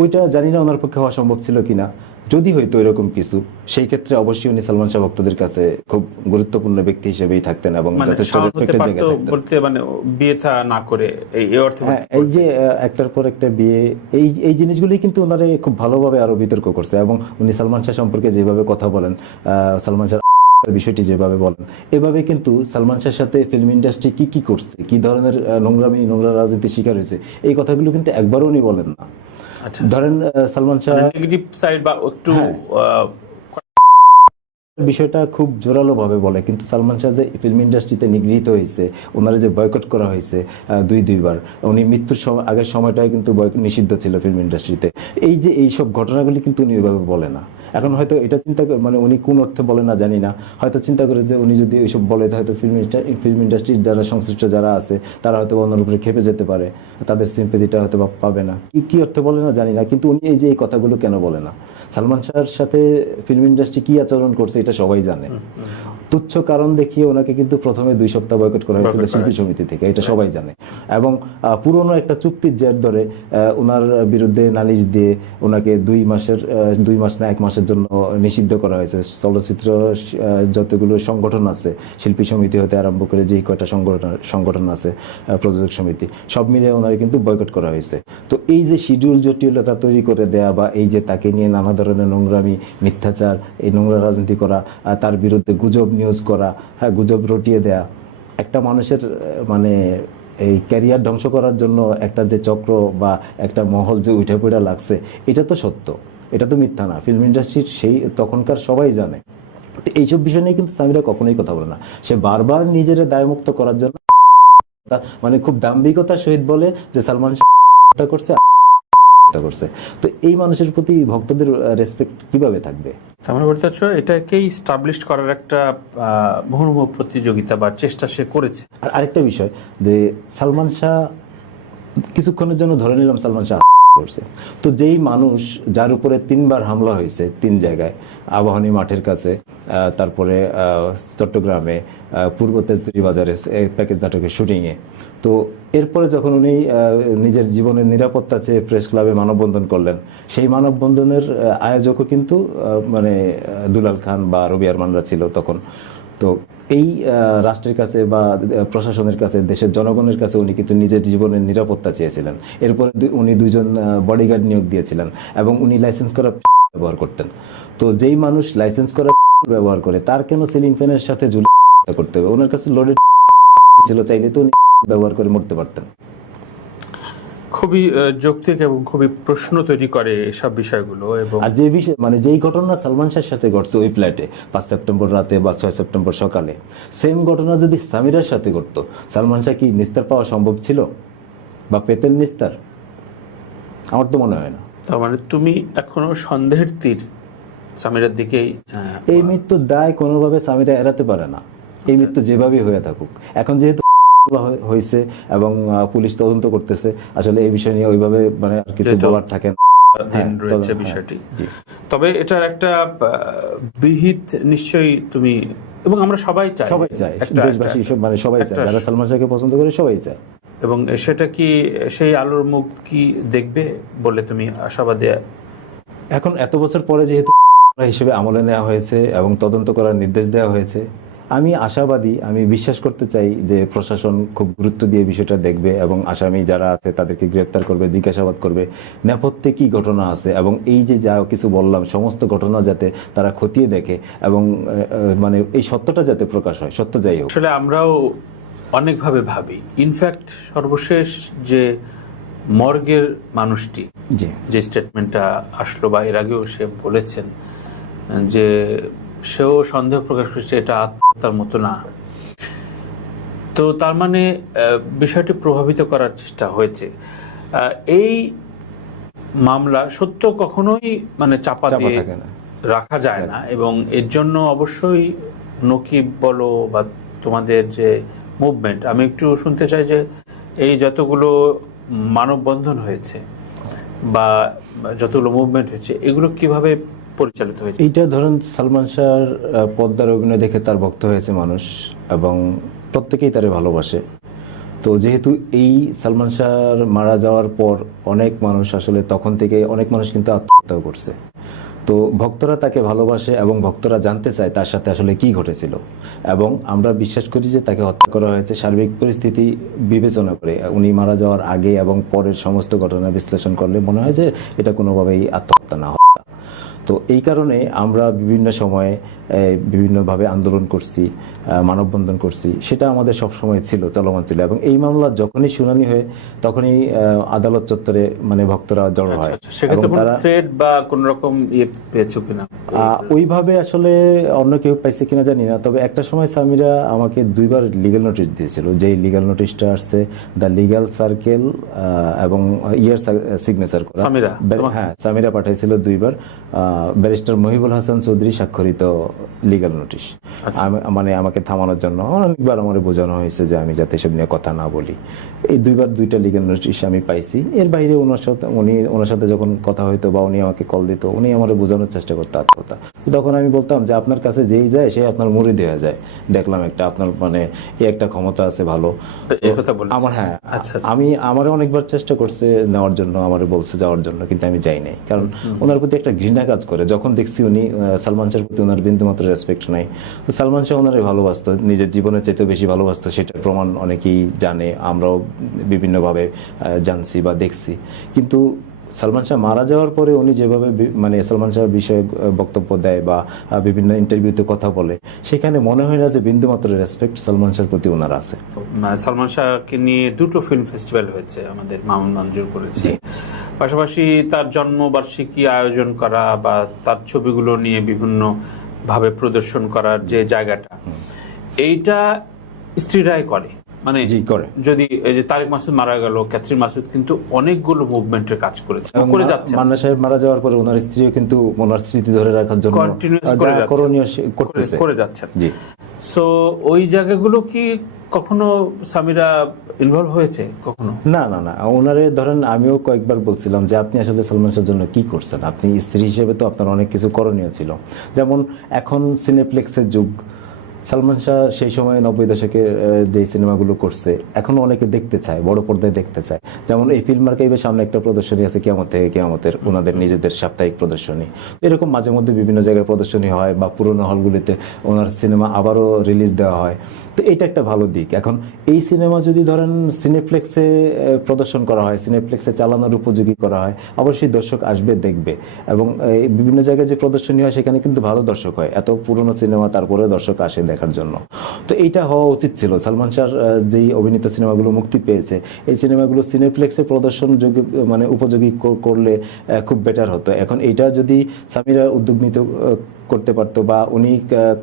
ওইটা জানি না ওনার পক্ষে হওয়া সম্ভব ছিল কিনা। যদি হয়তো এরকম কিছু, সেই ক্ষেত্রে অবশ্যই উনি সালমান শাহ ভক্তদের কাছে খুব গুরুত্বপূর্ণ ব্যক্তি হিসেবেই থাকতেন এবং যথেষ্ট রেসপেক্টের জায়গায় থাকতেন। মানে বিয়ে থা না করে এই অর্থে, এই যে একটার পর একটা বিয়ে, এই জিনিসগুলি কিন্তু ওনারে খুব ভালোভাবে আরো বিতর্ক করছে। এবং উনি সালমান শাহ সম্পর্কে যেভাবে কথা বলেন, সালমান শাহ বিষয়টি যেভাবে বলেন, এভাবে কিন্তু সালমান শাহের সাথে ফিল্ম ইন্ডাস্ট্রি কি করছে, কি ধরনের নোংরা রাজনীতির শিকার হয়েছে, এই কথাগুলো কিন্তু একবারও উনি বলেন না। ধরেন সালমান শাহ নেগেটিভ সাইড বা একটু বিষয়টা খুব জোরালো ভাবে বলে, কিন্তু সালমান শাহ যে ফিল্ম ইন্ডাস্ট্রিতে নিগৃহীত হয়েছে, ওনারা যে বয়কট করা হয়েছে দুইবার, উনি মৃত্যুর আগের সময়টাই কিন্তু নিষিদ্ধ ছিল ফিল্ম ইন্ডাস্ট্রিতে, এই যে এইসব ঘটনাগুলি কিন্তু উনি ওইভাবে বলে না। এখন হয়তো এটা চিন্তা করে, মানে উনি কোন অর্থে বলে না জানি না, হয়তো চিন্তা করে যে উনি যদি এইসব বলে হয়তো ফিল্ম ইন্ডাস্ট্রির যারা সংশ্লিষ্ট যারা আছে তারা হয়তো অন্যের উপরে খেপে যেতে পারে, তাদের সিম্পেথিটা হয়তো পাবে না, কি অর্থে বলে না জানি না। কিন্তু উনি এই যে এই কথাগুলো কেন বলে না? সালমান শাহর সাথে ফিল্ম ইন্ডাস্ট্রি কি আচরণ করছে এটা সবাই জানে। তুচ্ছ কারণ দেখিয়ে ওনাকে কিন্তু প্রথমে 2 সপ্তাহ বয়কট করা হয়েছিল শিল্পী সমিতি থেকে, এটা সবাই জানে। এবং পুরনো একটা চুক্তির জের ধরে ওনার বিরুদ্ধে নালিশ দিয়ে ওনাকে 2 মাস না 1 মাসের জন্য নিষিদ্ধ করা হয়েছে। চলচ্চিত্র যতগুলো সংগঠন আছে, শিল্পী সমিতি হতে আরম্ভ করে যে কয়টা সংগঠন আছে, প্রযোজক সমিতি, সব মিলে ওনাকে কিন্তু বয়কট করা হয়েছে। তো এই যে শিডিউল জটিলতা তৈরি করে দেয়া বা এই যে তাকে নিয়ে নানা ধরনের নোংরামি, মিথ্যাচার, এই নোংরা রাজনীতি করা, তার বিরুদ্ধে গুজব নিউজ করা, গুজব রটিয়ে দেয়া, একটা মানুষের মানে এই ক্যারিয়ার ধ্বংস করার জন্য একটা যে চক্র বা একটা মহল যে উঠে পড়ে লাগছে, এটা তো সত্য, এটা তো মিথ্যা না। ফিল্ম ইন্ডাস্ট্রির সেই তখনকার সবাই জানে। এইসব বিষয় নিয়ে কিন্তু সামিরা কখনোই কথা বলে না। সে বারবার নিজের দায়মুক্ত করার জন্য মানে খুব দাম্ভিকতার সহিত বলে যে সালমান শাহ করছে। তো এই মানুষের প্রতি ভক্তদের রেসপেক্ট কিভাবে থাকবে? তার বলতে চাচ্ছ এটাকেই স্টাবলিশ করার একটা মুহুর্মুহ প্রতিযোগিতা বা চেষ্টা সে করেছে। আর আরেকটা বিষয় যে সালমান শাহ, কিছুক্ষণের জন্য ধরে নিলাম সালমান শাহ করছে, তো যেই মানুষ যার উপরে 3বার হামলা হয়েছে 3 জায়গায়, আবাহনী মাঠের কাছে, তারপরে চট্টগ্রামে পূর্ব তেজতুরি বাজারে প্যাকেজ নাটকের শুটিংয়ে। তো এরপরে যখন উনি নিজের জীবনের নিরাপত্তা চেয়ে প্রেস ক্লাবে মানববন্ধন করলেন, সেই মানববন্ধনের আয়োজকও কিন্তু মানে দুলাল খান বা রবি আরমানরা ছিল তখন। তো এই রাষ্ট্রের কাছে বা প্রশাসনের কাছে, দেশের জনগণের কাছে উনি কিন্তু নিজের জীবনের নিরাপত্তা চেয়েছিলেন। এরপরে উনি 2 জন বডিগার্ড নিয়োগ দিয়েছিলেন এবং উনি লাইসেন্স করা ব্যবহার করতেন। তো যেই মানুষ লাইসেন্স করা ব্যবহার করে তার কেন সিলিং ফ্যানের সাথে ঝুলে করতে হবে? ওনার কাছে লোডেড ছিল, চাইলে তো উনি ব্যবহার করে মরতে পারতেন। খুবই যৌক্তিক এবং খুবই প্রশ্ন তৈরি করে এসব বিষয়গুলো। এবং আর যে বিষয় মানে যেই ঘটনা সালমান শাহের সাথে ঘটছে ওই ফ্ল্যাটে 5 সেপ্টেম্বর রাতে বা 6 সেপ্টেম্বর সকালে, সেম ঘটনা যদি সামিরার সাথে ঘটতো, সালমান শাহ কি নিস্তার পাওয়া সম্ভব ছিল বা পেতেন নিস্তার? আমার তো মনে হয় না। তার মানে তুমি এখনো সন্দেহের তীর সামিরার দিকেই। এই মৃত্যুর দায় কোনোভাবে সামিরা এড়াতে পারে না, এই মৃত্যু যেভাবেই হয়ে থাকুক। এখন যেহেতু হয়েছে এবং পুলিশ তদন্ত করতেছে, আসলে এই বিষয় নিয়ে ওইভাবে মানে আর কিছু বলার থাকে না রয়েছে বিষয়টি। তবে এটার একটা বিহিত নিশ্চয়ই তুমি এবং আমরা সবাই চাই, দেশবাসী মানে সবাই চায়, যারা সালমান শাহকে পছন্দ করে সবাই চায়। এবং সেটা কি সেই আলোর মুখ কি দেখবে বলে তুমি আশাবাদী? এখন এত বছর পরে যেহেতু হিসেবে আমলে নেওয়া হয়েছে এবং তদন্ত করার নির্দেশ দেওয়া হয়েছে, আমি আশাবাদী, আমি বিশ্বাস করতে চাই যে প্রশাসন খুব গুরুত্ব দিয়ে বিষয়টা দেখবে এবং আসামি যারা আছে তাদেরকে গ্রেপ্তার করবে, জিজ্ঞাসাবাদ করবে, নেপথ্যে কি ঘটনা আছে এবং এই যে যা কিছু বললাম সমস্ত ঘটনা যাতে তারা খতিয়ে দেখে এবং মানে এই সত্যটা যাতে প্রকাশ হয়, সত্য যাই হোক। আসলে আমরাও অনেকভাবে ভাবি, ইনফ্যাক্ট সর্বশেষ যে মর্গের মানুষটি যে স্টেটমেন্টটা আসলো বা এর আগেও সে বলেছেন যে সেও সন্দেহ প্রকাশ করছে এটা আত্মহত্যার মতো না। তো তার মানে বিষয়টি প্রভাবিত করার চেষ্টা হয়েছে। এই মামলা সত্য কখনোই মানে চাপা দিয়ে রাখা যায় না এবং এর জন্য অবশ্যই নকিব বলো বা তোমাদের যে মুভমেন্ট, আমি একটু শুনতে চাই যে এই যতগুলো মানববন্ধন হয়েছে বা যতগুলো মুভমেন্ট হয়েছে এগুলো কিভাবে পরিচালিত হয়েছে? এইটা ধরেন সালমান শাহর পদ্মার অভিনয় দেখে তার ভক্ত হয়েছে মানুষ এবং প্রত্যেকেই তারে ভালোবাসে। তো যেহেতু এই সালমান শাহর মারা যাওয়ার পর অনেক মানুষ আসলে তখন থেকে অনেক মানুষ কিন্তু আত্মহত্যা করছে। তো ভক্তরা তাকে ভালোবাসে এবং ভক্তরা জানতে চায় তার সাথে আসলে কি ঘটেছিল এবং আমরা বিশ্বাস করি যে তাকে হত্যা করা হয়েছে সার্বিক পরিস্থিতি বিবেচনা করে। উনি মারা যাওয়ার আগে এবং পরের সমস্ত ঘটনা বিশ্লেষণ করলে মনে হয় যে এটা কোনোভাবেই আত্মহত্যা না, হত্যা। তো এই কারণে আমরা বিভিন্ন সময়ে বিভিন্নভাবে আন্দোলন করছি, মানববন্ধন করছি, সেটা আমাদের সবসময় ছিল, চলমান ছিল। এবং এই মামলা যখনই শুনানি হয় তখনই আদালত চত্বরে মানে ভক্তরা জড়ো হয়। ওইভাবে আসলে অন্য কেউ পাইছে কিনা জানি না, তবে একটা সময় সামিরা আমাকে 2বার লিগ্যাল নোটিশ দিয়েছিল। যেই লিগ্যাল নোটিশটা আসছে দ্য লিগ্যাল সার্কেল এবং ইয়ার সিগনেচার করা, হ্যাঁ সামিরা পাঠাইছিল 2বার, ব্যারিস্টার মহিবুল হাসান চৌধুরী স্বাক্ষরিত লিগ্যাল নোটিশ, মানে আমাকে থামানোর জন্য। অনেকবার আমার বোঝানো হয়েছে যে আমি যাতে এসব নিয়ে কথা না বলি। এই 2বার 2টা লিগ্যাল নোটিশ আমি পাইছি। এর বাইরে ওনার সাথে যখন কথা হইতো বা উনি আমাকে কল দিত, উনি আমার বোঝানোর চেষ্টা করতো আত্মহত্যা। তখন আমি বলতাম যে আপনার কাছে যেই যায় সে আপনার মুড়ি দেওয়া যায়, দেখলাম একটা আপনার মানে এই একটা ক্ষমতা আছে ভালো। আমার হ্যাঁ আমি আমারও অনেকবার চেষ্টা করছে নেওয়ার জন্য, আমারে বলছে যাওয়ার জন্য, কিন্তু আমি যাই নাই। কারণ ওনার প্রতি একটা ঘৃণা কাজ করে। যখন দেখছি উনি সালমান শাহের প্রতি ওনার বিন্দুমাত্র রেসপেক্ট নাই। সালমান শাহ ওনারে ভালোবাসত, নিজের জীবনের চাইতে বেশি ভালোবাসত, সেটার প্রমাণ অনেকেই জানে, আমরাও বিভিন্নভাবে জানছি বা দেখছি। কিন্তু সালমান শাহ মারা যাওয়ার পরে উনি যেভাবে মানে সালমান শাহের বিষয়ে বক্তব্য দেয় বা বিভিন্ন ইন্টারভিউতে কথা বলে, সেখানে মনে হয় না যে বিন্দুমাত্র রেসপেক্ট সালমান শাহের প্রতি ওনার আছে। সালমান শাহকে নিয়ে 2টো ফিল্ম ফেস্টিভ্যাল হয়েছে, আমাদের মামুন মঞ্জুর করেছে। পাশাপাশি তার জন্মবার্ষিকী আয়োজন করা বা তার ছবিগুলো নিয়ে বিভিন্ন ভাবে প্রদর্শন করার যে জায়গাটা, এইটা স্ত্রীরাই করে। মানে যদি এই যে তারেক মাসুদ মারা গেল, ক্যাথরিন মাসুদ কিন্তু অনেকগুলো মুভমেন্টের কাজ করেছে, করে যাচ্ছে। মান্না সাহেব মারা যাওয়ার পরে ওনার স্ত্রীও কিন্তু ওনার স্মৃতি ধরে রাখার জন্য কন্টিনিউয়াস করে যাচ্ছেন। সো ওই জায়গাগুলো কি কখনো সামিরা ইনভলভ হয়েছে কখনো? না না না, ওনারে ধরেন আমিও কয়েকবার বলছিলাম যে আপনি আসলে সালমান শাহর জন্য কি করছেন, আপনি স্ত্রী হিসেবে তো আপনার অনেক কিছু করণীয় ছিল। যেমন এখন সিনেপ্লেক্সের যুগ, সালমান শাহ সেই সময় 90 দশকের যে সিনেমাগুলো করছে এখন অনেকে দেখতে চায়, বড় পর্দায় দেখতে চায়। যেমন এই ফিল্ম আর্কাইভের সামনে একটা প্রদর্শনী আছে কিয়ামত থেকে কিয়ামতের, ওনাদের নিজেদের সাপ্তাহিক প্রদর্শনী। এরকম মাঝে মধ্যে বিভিন্ন জায়গায় প্রদর্শনী হয় বা পুরোনো হলগুলিতে ওনার সিনেমা আবারও রিলিজ দেওয়া হয়। তো এটা একটা ভালো দিক। এখন এই সিনেমা যদি ধরেন সিনেপ্লেক্সে প্রদর্শন করা হয়, সিনেপ্লেক্সে চালানোর উপযোগী করা হয়, অবশ্যই দর্শক আসবে, দেখবে। এবং বিভিন্ন জায়গায় যে প্রদর্শনী হয় সেখানে কিন্তু ভালো দর্শক হয়, এত পুরনো সিনেমা তারপরে দর্শক আসে দেখার জন্য। তো এইটা হওয়া উচিত ছিল। সালমান শাহর যেই অভিনীত সিনেমাগুলো মুক্তি পেয়েছে, এই সিনেমাগুলো সিনেপ্লেক্সে প্রদর্শন মানে উপযোগী করলে খুব বেটার হতো। এখন এইটা যদি সামিরা উদ্যোগ নিতে করতে পারতো বা উনি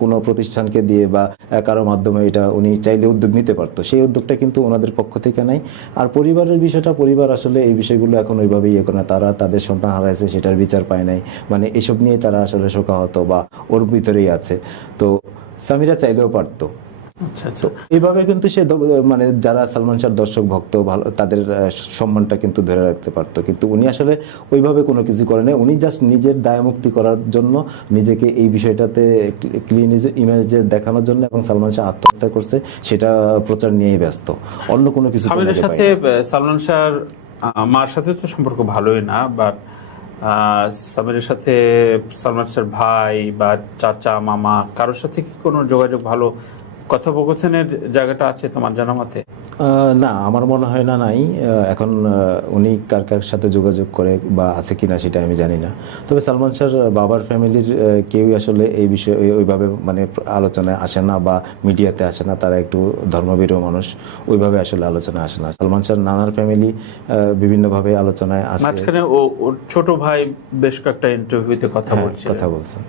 কোনো প্রতিষ্ঠানকে দিয়ে বা কারো মাধ্যমে এটা উনি চাইলে উদ্যোগ নিতে পারতো, সেই উদ্যোগটা কিন্তু ওনাদের পক্ষ থেকে নাই। আর পরিবারের বিষয়টা, পরিবার আসলে এই বিষয়গুলো এখন ওইভাবেই ইয়ে করে না, তারা তাদের সন্তান হারাইছে সেটার বিচার পায় নাই, মানে এসব নিয়ে তারা আসলে শোকাহত বা ওর ভিতরেই আছে। তো সামিরা চাইলেও পারতো। আচ্ছা, এইভাবে কিন্তু সে মানে যারা সালমান শাহর দর্শক ভক্ত ভালো তাদের সম্মানটা কিন্তু ধরে রাখতে পারতো, কিন্তু উনি আসলে ওইভাবে কোনো কিছু করেন না। উনি জাস্ট নিজের দায় মুক্তি করার জন্য, নিজেকে এই বিষয়টাতে ক্লিন ইমেজে দেখানোর জন্য, এবং সালমান শাহ আত্মহত্যা করছে সেটা প্রচার নিয়েই ব্যস্ত, অন্য কোনো কিছু। সামিরের সাথে সালমান শাহর মার সাথে তো সম্পর্ক ভালোই না, বাট সামিরের সাথে সালমান শাহর ভাই বা চাচা মামা কারোর সাথে কি কোনো যোগাযোগ, ভালো কথোপকথনের জায়গাটা আছে তোমার জানা মতে? না, আমার মনে হয় না নাই। এখন উনি কার কার সাথে যোগাযোগ করে বা আছে কিনা সেটা আমি জানি না। তবে সালমান শাহর বাবার ফ্যামিলির কেউই আসলে এই বিষয়ে ওইভাবে মানে আলোচনায় আসে না বা মিডিয়াতে আসে না, তারা একটু ধর্মভীরু মানুষ, ওইভাবে আসলে আলোচনায় আসে না। সালমান শাহর নানার ফ্যামিলি বিভিন্নভাবে আলোচনায় আসে। মাঝখানে ওর ছোট ভাই বেশ কয়েকটা ইন্টারভিউতে কথা বলছেন।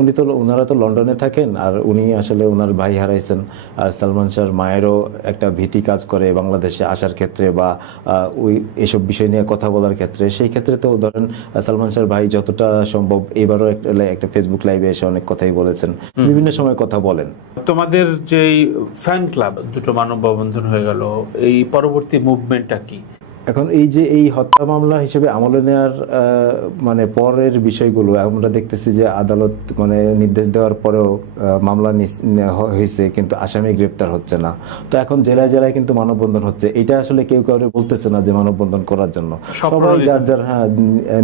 উনি তো ওনারা তো লন্ডনে থাকেন, আর উনি আসলে ওনার ভাই হারাইছেন। আর সালমান শাহর মায়েরও একটা ভীতি কাজ করে বাংলাদেশে আসার ক্ষেত্রে বা ওই এসব বিষয় নিয়ে কথা বলার ক্ষেত্রে। সেই ক্ষেত্রে তো ধরেন সালমান শাহর ভাই যতটা সম্ভব এবারও একটা ফেসবুক লাইভে এসে অনেক কথাই বলেছেন, বিভিন্ন সময় কথা বলেন। তোমাদের যেই ফ্যান ক্লাব দুটো মানববন্ধন হয়ে গেল, এই পরবর্তী মুভমেন্টটা কি? এখন এই যে এই হত্যা মামলা হিসেবে আমলে নেওয়ার মানে পরের বিষয়গুলো আমরা দেখতেছি যে আদালত মানে নির্দেশ দেওয়ার পরেও মামলা হয়েছে, কিন্তু আসামি গ্রেপ্তার হচ্ছে না। তো এখন জেলায় জেলায় কিন্তু মানববন্ধন হচ্ছে। এটা আসলে কেউ কাউরে বলতেছে না যে মানববন্ধন করার জন্য, সবাই যার যার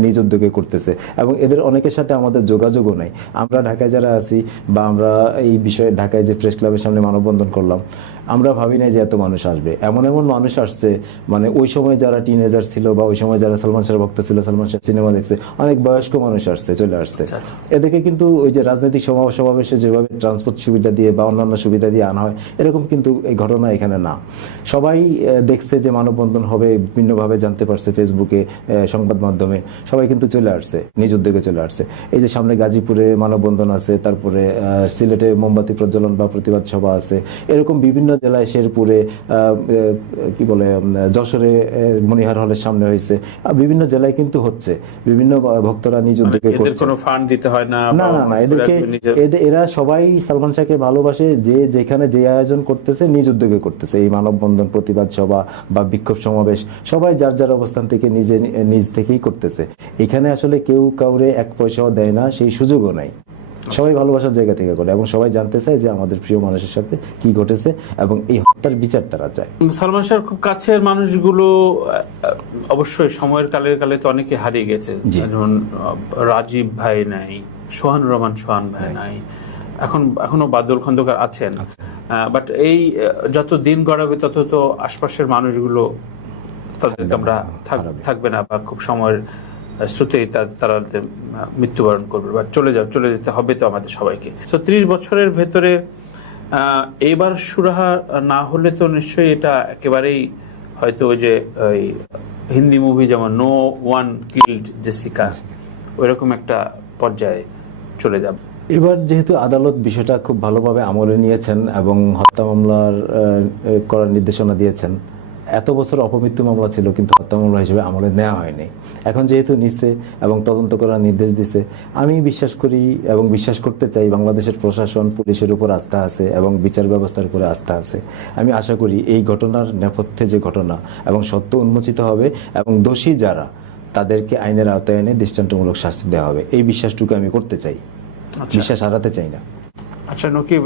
নিজ উদ্যোগে করতেছে, এবং এদের অনেকের সাথে আমাদের যোগাযোগও নাই। আমরা ঢাকায় যারা আছি বা আমরা এই বিষয়ে ঢাকায় যে প্রেস ক্লাবের সামনে মানববন্ধন করলাম, আমরা ভাবি নাই যে এত মানুষ আসবে। এমন এমন মানুষ আসছে, মানে ওই সময় যারা টিনেজার ছিল বা ওই সময় যারা সালমান শাহর ভক্ত ছিল, সালমান শাহ সিনেমা দেখছে, অনেক বয়স্ক মানুষ আসছে, চলে আসছে। এদেরকে কিন্তু ওই যে রাজনৈতিক সমাবেশে যেভাবে ট্রান্সপোর্ট সুবিধা দিয়ে বা অন্যান্য সুবিধা দিয়ে আনা হয়, এরকম কিন্তু এই ঘটনা এখানে না। সবাই দেখছে যে মানববন্ধন হবে, বিভিন্নভাবে জানতে পারছে, ফেসবুকে, সংবাদ মাধ্যমে, সবাই কিন্তু চলে আসছে, নিজ উদ্যোগে চলে আসছে। এই যে সামনে গাজীপুরে মানববন্ধন আছে, তারপরে সিলেটে মোমবাতি প্রজ্বলন বা প্রতিবাদ সভা আছে, এরকম বিভিন্ন জেলায়, শেরপুরে, কি বলে যশোরে মনিহার হলের সামনে হয়েছে, বিভিন্ন জেলায় কিন্তু হচ্ছে। বিভিন্ন ভক্তরা নিজ উদ্যোগে করছে, কোনো ফান্ড দিতে হয় না। না না না, এরা সবাই সালমান শাহকে ভালোবাসে, যে যেখানে যে আয়োজন করতেছে নিজ উদ্যোগে করতেছে। এই মানববন্ধন, প্রতিবাদ সভা বা বিক্ষোভ সমাবেশ সবাই যার যার অবস্থান থেকে নিজ থেকেই করতেছে। এখানে আসলে কেউ কাউরে এক পয়সাও দেয় না, সেই সুযোগও নাই। সবাই ভালোবাসার জায়গা থেকে করে, এবং সবাই জানতে চায় যে আমাদের প্রিয় মানুষের সাথে কি ঘটেছে, এবং এই হত্যার বিচার তারা চায়। সালমান শাহর খুব কাছের মানুষগুলো অবশ্যই সময়ের কালে তো অনেকে হারিয়ে গেছে, যেমন রাজীব ভাই নাই, সোহানুর রহমান সোহান ভাই নাই, এখনো বাদল খন্দকার আছেন। বাট এই যত দিন গড়াবে তত তো আশপাশের মানুষগুলো তাদেরকে আমরা থাকবে না, বা খুব সময়ের স্রোতে তারা মৃত্যুবরণ করবে বা চলে যেতে হবে তো আমাদের সবাইকে। তো 30 বছরের ভেতরে এইবার সুরাহা না হলে তো নিশ্চয়ই এটা একেবারেই হয়তো ওই যে ওই হিন্দি মুভি যেমন নো ওয়ান কিল্ড জেসিকা, ওইরকম একটা পর্যায়ে চলে যাবে। এবার যেহেতু আদালত বিষয়টা খুব ভালোভাবে আমলে নিয়েছেন এবং হত্যা মামলার করার নির্দেশনা দিয়েছেন, এত বছর অপমৃত্যু মামলা ছিল কিন্তু হত্যা মামলা হিসেবে আমলে নেওয়া হয়নি। এখন যেহেতু নিচ্ছে এবং তদন্ত করার নির্দেশ দিছে, আমি বিশ্বাস করি এবং বিশ্বাস করতে চাই বাংলাদেশের প্রশাসন, পুলিশের উপর আস্থা আছে এবং বিচার ব্যবস্থার উপরে আস্থা আছে। আমি আশা করি এই ঘটনার নেপথ্যে যে ঘটনা এবং সত্য উন্মোচিত হবে এবং দোষী যারা তাদেরকে আইনের আওতায় এনে দৃষ্টান্তমূলক শাস্তি দেওয়া হবে, এই বিশ্বাসটুকু আমি করতে চাই, বিশ্বাস হারাতে চাই না। আচ্ছা নকিব,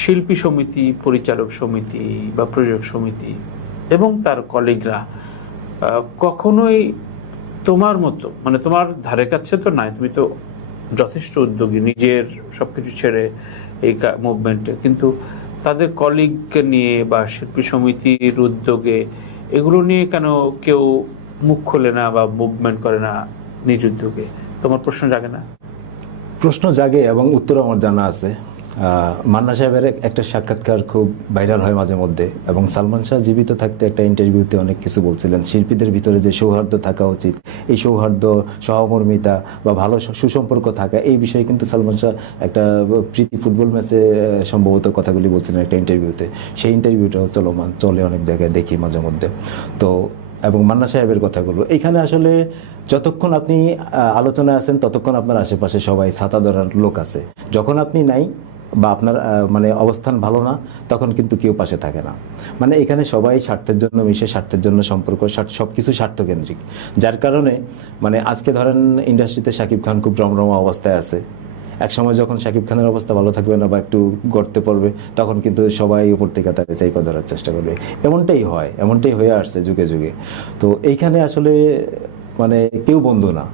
শিল্পী সমিতি, পরিচালক সমিতি বা প্রযোজক সমিতি এবং তার কলিগরা কখনোই তোমার মতো, মানে তোমার ধারে কাছে তো নাই, তুমি তো যথেষ্ট উদ্যোগী নিজের সবকিছু ছেড়ে এই মুভমেন্টে, কিন্তু তাদের কলিগকে নিয়ে বা শিল্পী সমিতির উদ্যোগে এগুলো নিয়ে কেন কেউ মুখ খোলে না বা মুভমেন্ট করে না নিজ উদ্যোগে? তোমার প্রশ্ন জাগে না? প্রশ্ন জাগে এবং উত্তর আমার জানা আছে। মান্না সাহেবের একটা সাক্ষাৎকার খুব ভাইরাল হয় মাঝে মধ্যে, এবং সালমান শাহ জীবিত থাকতে একটা ইন্টারভিউতে অনেক কিছু বলছিলেন। শিল্পীদের ভিতরে যে সৌহার্দ্য থাকা উচিত, এই সৌহার্দ্য, সহমর্মিতা বা ভালো সুসম্পর্ক থাকা, এই বিষয়ে কিন্তু সালমান শাহ একটা প্রীতি ফুটবল ম্যাচে সম্ভবত কথাগুলি বলছিলেন একটা ইন্টারভিউতে। সেই ইন্টারভিউটাও চলে অনেক জায়গায় দেখি মাঝে মধ্যে। তো এবং মান্না সাহেবের কথাগুলো এখানে আসলে যতক্ষণ আপনি আলোচনায় আছেন ততক্ষণ আপনার আশেপাশে সবাই ছাতা ধরার লোক আছে। যখন আপনি নাই বা আপনার মানে অবস্থান ভালো না, তখন কিন্তু কেউ পাশে থাকে না। মানে এখানে সবাই স্বার্থের জন্য মিশে, স্বার্থের জন্য সম্পর্ক, সবকিছু স্বার্থকেন্দ্রিক। যার কারণে মানে আজকে ধরেন ইন্ডাস্ট্রিতে শাকিব খান খুব রমরমা অবস্থায় আছে, এক সময় যখন শাকিব খানের অবস্থা ভালো থাকবে না বা একটু গড়তে পড়বে, তখন কিন্তু সবাই উপর থেকে তাকে চাইপা ধরার চেষ্টা করবে। এমনটাই হয়, এমনটাই হয়ে আসছে যুগে যুগে। তো এইখানে আসলে মানে কেউ বন্ধু না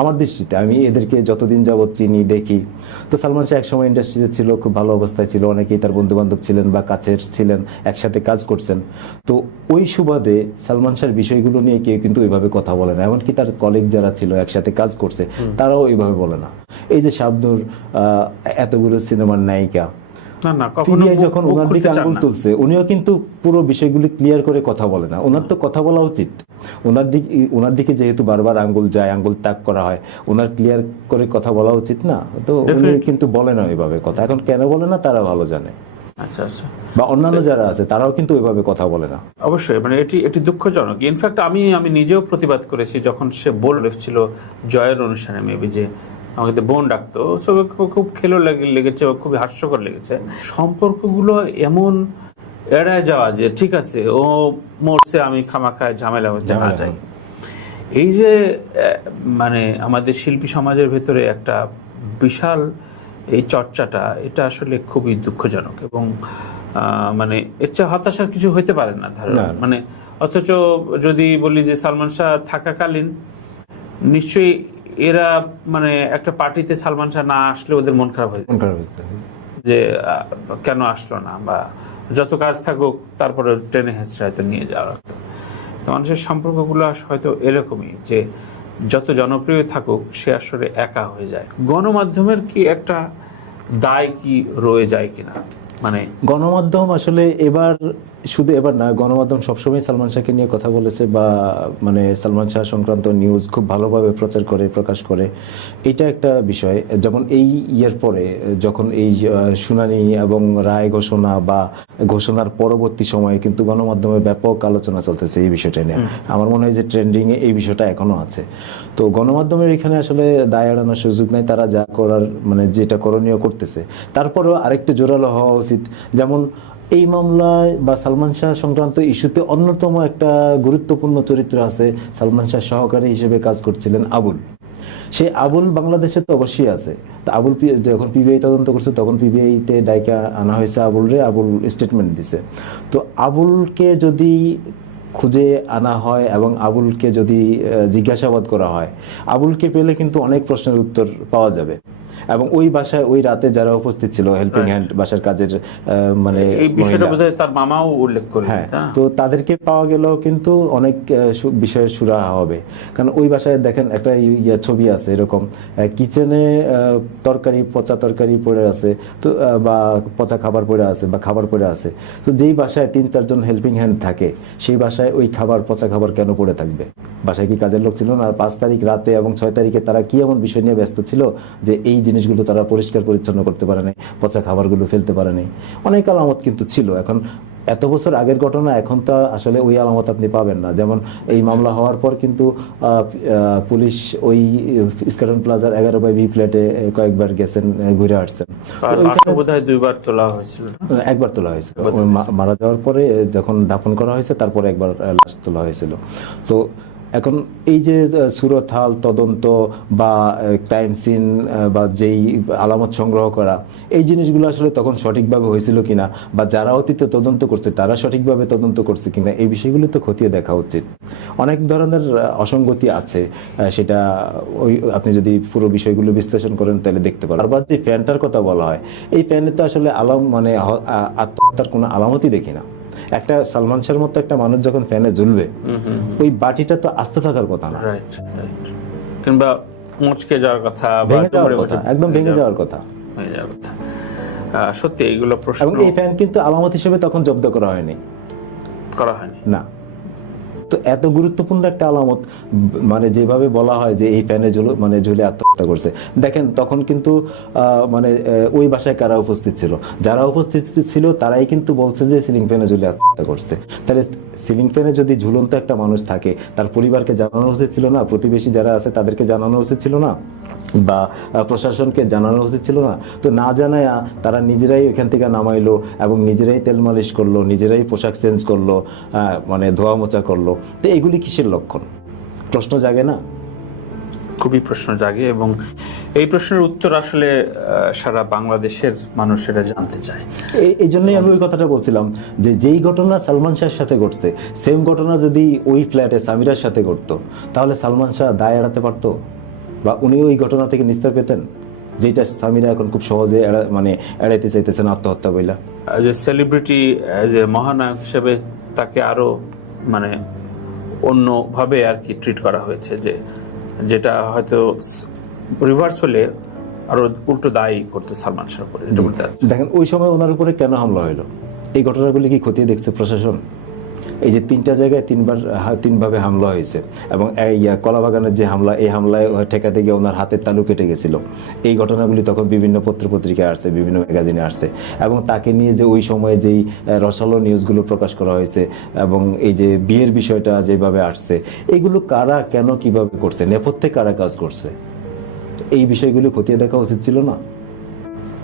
আমার দৃষ্টিতে। আমি এদেরকে যতদিন যাবৎ চিনি, দেখি, তো সালমান শাহ এক সময় ইন্ডাস্ট্রিতে ছিল, খুব ভালো অবস্থায় ছিল, অনেকেই তার বন্ধু বান্ধব ছিলেন বা কাছের ছিলেন, একসাথে কাজ করছেন। তো ওই সুবাদে সালমান শাহর বিষয়গুলো নিয়ে কেউ কিন্তু ওইভাবে কথা বলে না। এমনকি তার কলিগ যারা ছিল, একসাথে কাজ করছে, তারাও ওইভাবে বলে না। এই যে শাবনূর এতগুলো সিনেমার নায়িকা, যখন ওনার দিকে আঙুল তুলছে, উনিও কিন্তু পুরো বিষয়গুলি ক্লিয়ার করে কথা বলে না। ওনার তো কথা বলা উচিত, ওনার দিকে যেহেতু বারবার আঙ্গুল যায়, আঙ্গুল তাক করা হয়, ওনার ক্লিয়ার করে কথা বলা উচিত না? তো উনি কিন্তু বলে না ওইভাবে কথা। এখন কেন বলে না তারা ভালো জানে। আচ্ছা আচ্ছা, বা অন্যান্য যারা আছে তারাও কিন্তু ওইভাবে কথা বলে না। অবশ্যই, মানে এটি দুঃখজনক। ইনফ্যাক্ট আমি নিজেও প্রতিবাদ করেছি যখন সে বলেছিল জয়ের অনুষ্ঠানে মেবি যে আমাকে বোন ডাকতো, খুব খেলো লেগেছে, খুবই হাস্যকর লেগেছে। সম্পর্কগুলো এমন এড়ায় যাওয়া যে ঠিক আছে ও মরছে, আমি খামাখায় ঝামেলা হতে না যাই। এই যে মানে আমাদের শিল্পী সমাজের ভেতরে একটা বিশাল এই চর্চাটা, এটা আসলে খুবই দুঃখজনক এবং মানে এর চেয়ে হতাশার কিছু হইতে পারে না মানে। অথচ যদি বলি যে সালমান শাহ থাকাকালীন নিশ্চয়ই এরা মানে একটা পার্টিতে সালমান শাহ না আসলে ওদের মন খারাপ হয়ে যে কেন আসলো না, বা যত কাজ থাকুক তারপরে ট্রেনে হেঁচড়ে হয়তো নিয়ে যাওয়া হতো। মানুষের সম্পর্কগুলো হয়তো এরকমই যে যত জনপ্রিয় থাকুক সে আসলে একা হয়ে যায়। গণমাধ্যমের কি একটা দায় কি রয়ে যায় কিনা? মানে গণমাধ্যম আসলে শুধু এবার না, গণমাধ্যম সবসময় সালমান শাহকে নিয়ে কথা বলেছে বা মানে সালমান শাহ সংক্রান্ত নিউজ খুব ভালোভাবে প্রচার করে, প্রকাশ করে। এটা একটা বিষয়। যেমন এই ইয়ার পরে যখন এই শুনানি এবং রায় ঘোষণা বা ঘোষণার পরবর্তী সময়ে কিন্তু গণমাধ্যমে ব্যাপক আলোচনা চলতেছে এই বিষয়টা নিয়ে। আমার মনে হয় যে ট্রেন্ডিং এ এই বিষয়টা এখনো আছে। তো গণমাধ্যমের এখানে আসলে দায় এড়ানোর সুযোগ নাই, তারা যা করার মানে যেটা করণীয় করতেছে। তারপরেও আরেকটু জোরালো হওয়া উচিত। যেমন এই মামলায় বা সালমান শাহ সংক্রান্ত ইস্যুতে অন্যতম একটা গুরুত্বপূর্ণ চরিত্র আছে, সালমান শাহ সহকারী হিসেবে কাজ করছিলেন আবুল। সেই আবুল বাংলাদেশে তো অবশ্যই আছে। তো আবুল যখন পিবিআই তদন্ত করছে তখন পিবিআইতে ডাইকা আনা হয়েছে আবুল স্টেটমেন্ট দিছে। তো আবুলকে যদি খুঁজে আনা হয় এবং আবুলকে যদি জিজ্ঞাসাবাদ করা হয়, আবুলকে পেলে কিন্তু অনেক প্রশ্নের উত্তর পাওয়া যাবে। এবং ওই বাসায় ওই রাতে যারা উপস্থিত ছিল, হেল্পিং হ্যান্ড বাসার কাজের মানে এই বিষয়টা বোধহয় তার মামাও উল্লেখ করে। হ্যাঁ, তো তাদেরকে পাওয়া গেলেও কিন্তু অনেক বিষয়ের সুরাহা হবে। কারণ ওই বাসায় দেখেন একটা ছবি আছে এরকম, কিচেনে তরকারি, পচা তরকারি পড়ে আছে, তো বা পচা খাবার পড়ে আছে বা খাবার পড়ে আছে। তো যেই বাসায় 3-4 জন হেল্পিং হ্যান্ড থাকে, সেই বাসায় ওই খাবার, পচা খাবার কেন পড়ে থাকবে? বাসায় কি কাজের লোক ছিল না? 5 তারিখ রাতে এবং 6 তারিখে তারা কি এমন বিষয় নিয়ে ব্যস্ত ছিল যে এই জিনিসগুলো তারা পরিষ্কার পরিচ্ছন্ন করতে পারে নাই, পচা খাবারগুলো ফেলতে পারে নাই? অনেক আলামত কিন্তু ছিল। এখন এত বছর আগের ঘটনা, এখন তো আসলে ওই আলামত আপনি পাবেন না। যেমন এই মামলা হওয়ার পর কিন্তু পুলিশ ওই স্কাটন প্লাজার 11/B ফ্ল্যাটে কয়েকবার গেছেন, ঘুরে আসছেন। বোধহয় 2বার তোলা হয়েছিল, একবার তোলা হয়েছিল মারা যাওয়ার পরে, যখন দাফন করা হয়েছে তারপরে একবার লাশ তোলা হয়েছিল। তো এখন এই যে সুরতহাল তদন্ত বা ক্রাইম সিন বা যেই আলামত সংগ্রহ করা, এই জিনিসগুলো আসলে তখন সঠিকভাবে হয়েছিল কিনা, বা যারা অতীতে তদন্ত করছে তারা সঠিকভাবে তদন্ত করছে কিনা, এই বিষয়গুলো তো খতিয়ে দেখা উচিত। অনেক ধরনের অসঙ্গতি আছে, সেটা ওই আপনি যদি পুরো বিষয়গুলো বিশ্লেষণ করেন তাহলে দেখতে পারেন। আবার যে প্যানটার কথা বলা হয়, এই প্যানে তো আসলে মানে আত্মহত্যার কোনো আলামতই দেখি না। একটা সালমান শাহর মতো একটা মানুষ যখন ফ্যানে ঝুলবে, ওই বাটিটা তো আস্তে থাকার কথা না, কিংবা মুচকে যাওয়ার কথা, একদম ভেঙে যাওয়ার কথা। সত্যি এইগুলো প্রশ্ন। এবং এই ফ্যান কিন্তু আলামত হিসেবে তখন জব্দ করা হয়নি না। তো এত গুরুত্বপূর্ণ একটা আলামত, মানে যেভাবে বলা হয় যে এই ফ্যানে ঝুলে আত্মহত্যা করছে, দেখেন তখন কিন্তু মানে ওই বাসায় কারা উপস্থিত ছিল, যারা উপস্থিত ছিল তারাই কিন্তু বলছে যে সিলিং ফ্যানে ঝুলে আত্মহত্যা করছে। তাহলে সিলিং ফ্যানে যদি ঝুলন্ত একটা মানুষ থাকে, তার পরিবারকে জানানো উচিত ছিল না? প্রতিবেশী যারা আছে তাদেরকে জানানো উচিত ছিল না? বা প্রশাসনকে জানানো উচিত ছিল না? তো না জানায় তারা নিজেরাই ওইখান থেকে নামাইলো এবং নিজেরাই তেল মালিশ করলো, নিজেরাই পোশাক চেঞ্জ করলো, মানে ধোয়া মোছা করলো। তো এগুলি কিসের লক্ষণ? প্রশ্ন জাগে না? খুবই প্রশ্ন জাগে, এবং এই প্রশ্নের উত্তর আসলে সারা বাংলাদেশের মানুষেরা জানতে চায়। এই জন্যই আমি ওই কথাটা বলছিলাম যে যেই ঘটনা সালমান শাহের সাথে ঘটছে, সেম ঘটনা যদি ওই ফ্ল্যাটে সামিরার সাথে ঘটতো, তাহলে সালমান শাহ দায় এড়াতে পারতো, বা উনি ওই ঘটনা থেকে নিস্তার পেতেন, যেটা সামিরা এখন খুব সহজে এড়াইতে চাইতেছেন আত্মহত্যা বইলা। যে সেলিব্রিটি, যে মহানায়ক হিসেবে তাকে আরো মানে অন্যভাবে আর কি ট্রিট করা হয়েছে, যেটা হয়তো রিভার্স হলে আরো উল্টো দায়ী করতে সালমান শাহর উপরে। দেখেন ওই সময় ওনার উপরে কেন হামলা হলো, এই ঘটনাগুলি কি খতিয়ে দেখছে প্রশাসন? এই যে 3টা জায়গায় 3ভাবে হামলা হয়েছে, এবং কলাবাগানের যে হামলা, এই হামলায় ঠেকাতে গিয়ে ওনার হাতের তালু কেটে গেছিল। এই ঘটনাগুলি তখন বিভিন্ন পত্রপত্রিকায় আসছে, বিভিন্ন ম্যাগাজিনে আসছে, এবং তাকে নিয়ে যে ওই সময়ে যেই রসালো নিউজগুলো প্রকাশ করা হয়েছে, এবং এই যে বিয়ের বিষয়টা যেভাবে আসছে, এগুলো কারা, কেন, কিভাবে করছে, নেপথ্যে কারা কাজ করছে, এই বিষয়গুলো খতিয়ে দেখা উচিত ছিল না?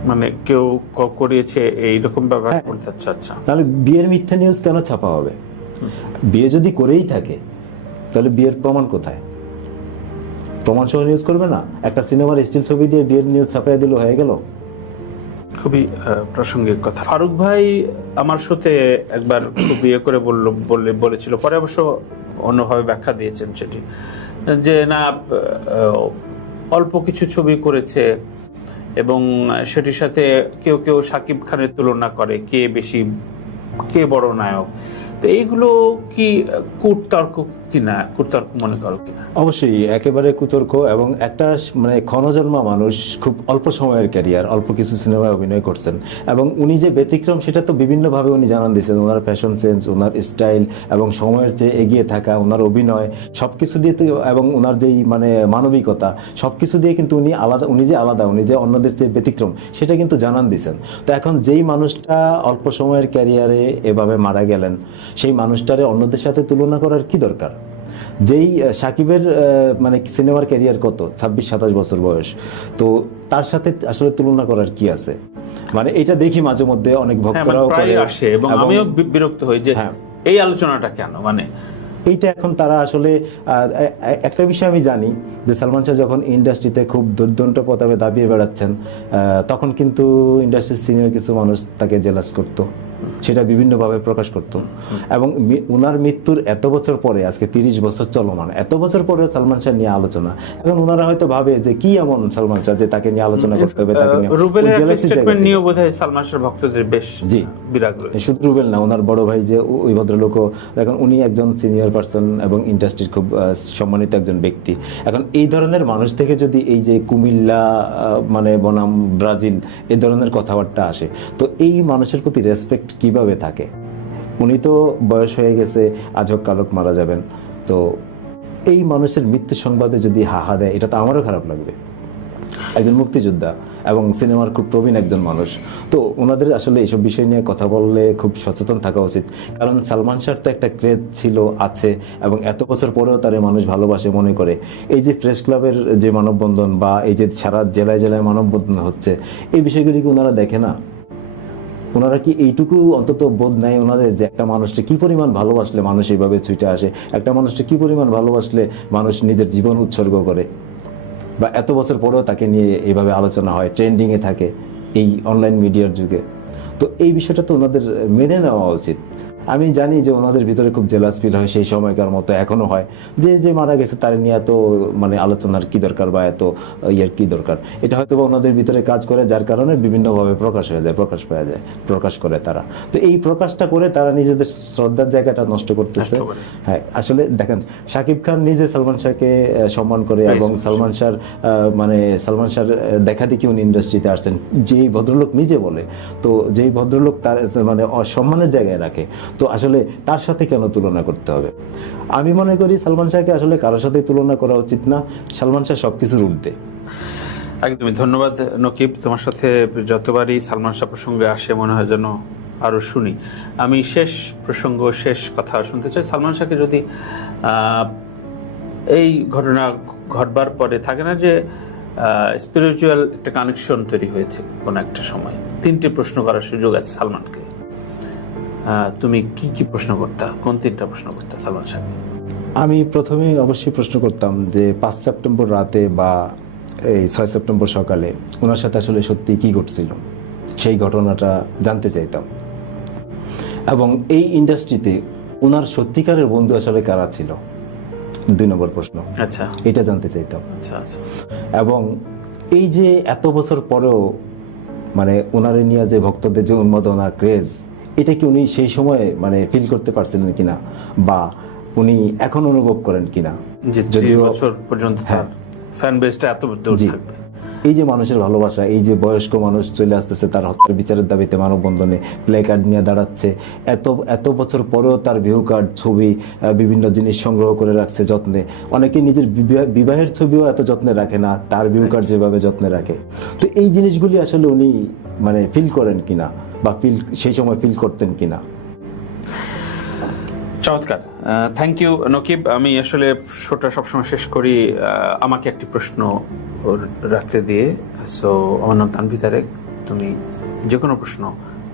মানে কেউ করিয়েছে এইরকম ব্যাপার। তাহলে বিয়ের মিথ্যা নিউজ কেন ছাপা হবে? বিয়ে যদি করেই থাকে তাহলে বিয়ের প্রমাণ কোথায়? প্রমাণ সহ নিউজ করবে না? একটা সিনেমার স্টিল ছবি দিয়ে বিয়ের নিউজ ছাপাই দিল, হয়ে গেল। খুবই প্রাসঙ্গিক কথা। ফারুক ভাই আমার সাথে একবার বিয়ে করে বলেছিল, পরে অবশ্য অন্যভাবে ব্যাখ্যা দিয়েছেন সেটি, যে না অল্প কিছু ছবি করেছে এবং সেটির সাথে কেউ কেউ শাকিব খানের তুলনা করে, কে বড় নায়ক। তো এইগুলো কি কুতর্ক কিনা, কুতর্ক মনে করো কিনা? অবশ্যই একেবারে কুতর্ক, এবং একটা মানে ক্ষণজন্মা মানুষ, খুব অল্প সময়ের ক্যারিয়ার, অল্প কিছু সিনেমায় অভিনয় করছেন, এবং উনি যে ব্যতিক্রম সেটা তো বিভিন্নভাবে উনি জানান দিয়েছেন। ওনার ফ্যাশন সেন্স, ওনার স্টাইল, এবং সময়ের চেয়ে এগিয়ে থাকা, ওনার অভিনয়, সবকিছু দিয়ে তো, এবং ওনার যেই মানে মানবিকতা, সবকিছু দিয়ে কিন্তু উনি আলাদা, উনি যে অন্যদের চেয়ে ব্যতিক্রম, সেটা কিন্তু জানান দিয়েছেন। তো এখন যেই মানুষটা অল্প সময়ের ক্যারিয়ারে এভাবে মারা গেলেন, সেই মানুষটারে অন্যদের সাথে তুলনা করার কি দরকার? যেই সাকিবের মানে সিনেমার ক্যারিয়ার কত, 26-27 বছর বয়স, তো তার সাথে আসলে তুলনা করার কি আছে? মানে এটা দেখি মাঝে মধ্যে অনেক ভক্তরাও করে আসে, এবং আমিও বিরক্ত হই যে এই আলোচনাটা কেন। মানে এইটা এখন তারা আসলে একটা বিষয় আমি জানি যে সালমান শাহ যখন ইন্ডাস্ট্রিতে খুব দুর্দণ্ড প্রতাপে দাবিয়ে বেড়াচ্ছেন, তখন কিন্তু ইন্ডাস্ট্রির সিনিয়র কিছু মানুষ তাকে জেলাস করতো, সেটা বিভিন্নভাবে প্রকাশ করত। এবং উনার মৃত্যুর এত বছর পরে, আজকে 30 বছর চলমান, এত বছর পরে সালমান শাহ নিয়ে আলোচনা, এখন ওনারা হয়তো ভাবে যে কি এমন সালমান শাহ যে তাকে নিয়ে আলোচনা করতে হবে। সালমান শাহ ভক্তদের বেশ বিরাগ রয়েছে। শুধু রুবেল না, ওনার বড় ভাই যে ওই ভদ্রলোকও, এখন উনি একজন সিনিয়র পার্সন এবং ইন্ডাস্ট্রির খুব সম্মানিত একজন ব্যক্তি। এখন এই ধরনের মানুষ থেকে যদি এই যে কুমিল্লা মানে বনাম ব্রাজিল এই ধরনের কথাবার্তা আসে, তো এই মানুষের প্রতি রেসপেক্ট কিভাবে থাকে? উনি তো বয়স হয়ে গেছে, আজ হোক কাল হোক মারা যাবেন। তো এই মানুষের মৃত্যু সংবাদে যদি হাহা দেয়, এটা তো আমারও খারাপ লাগবে। একজন মুক্তিযোদ্ধা, এবং সিনেমার খুব প্রবীণ একজন মানুষ। তো ওনাদের আসলে এইসব বিষয় নিয়ে কথা বললে খুব সচেতন থাকা উচিত, কারণ সালমান শাহর তো একটা ক্রেজ ছিল, আছে, এবং এত বছর পরেও তারে মানুষ ভালোবাসে মনে করে। এই যে প্রেস ক্লাবের যে মানববন্ধন বা এই যে সারা জেলায় জেলায় মানববন্ধন হচ্ছে, এই বিষয়গুলি কি ওনারা দেখে না? ওনারা কি এইটুকু অন্তত বোধ নেয় ওনাদের যে একটা মানুষকে কি পরিমাণ ভালোবাসলে মানুষ এইভাবে ছুটে আসে, একটা মানুষকে কি পরিমাণ ভালোবাসলে মানুষ নিজের জীবন উৎসর্গ করে, বা এত বছর পরেও তাকে নিয়ে এইভাবে আলোচনা হয়, ট্রেন্ডিংয়ে থাকে এই অনলাইন মিডিয়ার যুগে। তো এই বিষয়টা তো ওনাদের মেনে নেওয়া উচিত। আমি জানি যে ওনাদের ভিতরে খুব জেলাস ফিল হয়, সেই সময়কার মতো এখনো হয়, যে মারা গেছে তার নিয়ে এত মানে আলোচনার কি দরকার বা এত ইয়ের কি দরকার। এটা হয়তো বা ওনাদের ভিতরে কাজ করে, যার কারণে বিভিন্নভাবে প্রকাশ হয়ে যায়, প্রকাশ করে তারা। তো এই প্রকাশটা করে তারা নিজেদের শ্রদ্ধার জায়গাটা নষ্ট করতেছে। হ্যাঁ, আসলে দেখেন, শাকিব খান নিজে সালমান শাহকে সম্মান করে, এবং সালমান শাহ দেখা দেখি উনি ইন্ডাস্ট্রিতে আসছেন, যেই ভদ্রলোক নিজে বলে। তো যেই ভদ্রলোক তার মানে অসম্মানের জায়গায় রাখে, তো আসলে তার সাথে কেন তুলনা করতে হবে? আমি মনে করি সালমান শাহকে আসলে কারোর সাথে তুলনা করা উচিত না। সালমান শাহ সবকিছুর ঊর্ধ্বে। একদমই ধন্যবাদ নকিব। তোমার সাথে যতবারই সালমান শাহ প্রসঙ্গে আসে মনে হয় যেন আরো শুনি। আমি শেষ কথা শুনতে চাই। সালমান শাহকে যদি এই ঘটনা ঘটবার পরে থাকে না যে স্পিরিচুয়াল একটা কানেকশন তৈরি হয়েছে কোন একটা সময়, 3টি প্রশ্ন করার সুযোগ আছে সালমানকে, তুমি কি প্রশ্ন করতা? কোন 3টা প্রশ্ন করতা সালমান শাহকে? আমি প্রথমে অবশ্যই প্রশ্ন করতাম যে 5 সেপ্টেম্বর রাতে বা এই 6 সেপ্টেম্বর সকালে ওনার সাথে আসলে সত্যি কি ঘটছিল, সেই ঘটনাটা জানতে চাইতাম। এবং এই ইন্ডাস্ট্রিতে ওনার সত্যিকারের বন্ধু আসলে কারা ছিল, 2 নম্বর প্রশ্ন। আচ্ছা, এটা জানতে চাইতাম। আচ্ছা। এবং এই যে এত বছর পরেও মানে ওনারে নিয়ে যে ভক্তদের যে উন্মাদনা, ক্রেজ, এটা কি উনি সেই সময় মানে ফিল করতে পারছিলেন কিনা, বা উনি এখন অনুভব করেন কিনা? যে বছর পর্যন্ত তার ফ্যান বেসটা এত দূর থাকবে। এই যে মানুষের ভালোবাসা, এই যে বয়স্ক মানুষ চলে আসতেছে তার হত্যার বিচারের দাবিতে মানববন্ধনে, প্লে কার্ড নিয়ে দাঁড়াচ্ছে, এত বছর পরেও তার ভিউ কার্ড, ছবি, বিভিন্ন জিনিস সংগ্রহ করে রাখছে যত্নে। অনেকে নিজের বিবাহের ছবিও এত যত্নে রাখে না, তার ভিউ কার্ড যেভাবে যত্নে রাখে। তো এই জিনিসগুলি আসলে উনি মানে ফিল করেন কিনা, বা সেই সময় ফিল করতেন কিনা? চমৎকার, থ্যাংক ইউ নকিব। আমি আসলে শোটা সবসময় শেষ করি আমাকে একটি প্রশ্ন রাখতে দিয়ে। সো আমার নাম তানভীর তারেক। তুমি যে কোনো প্রশ্ন,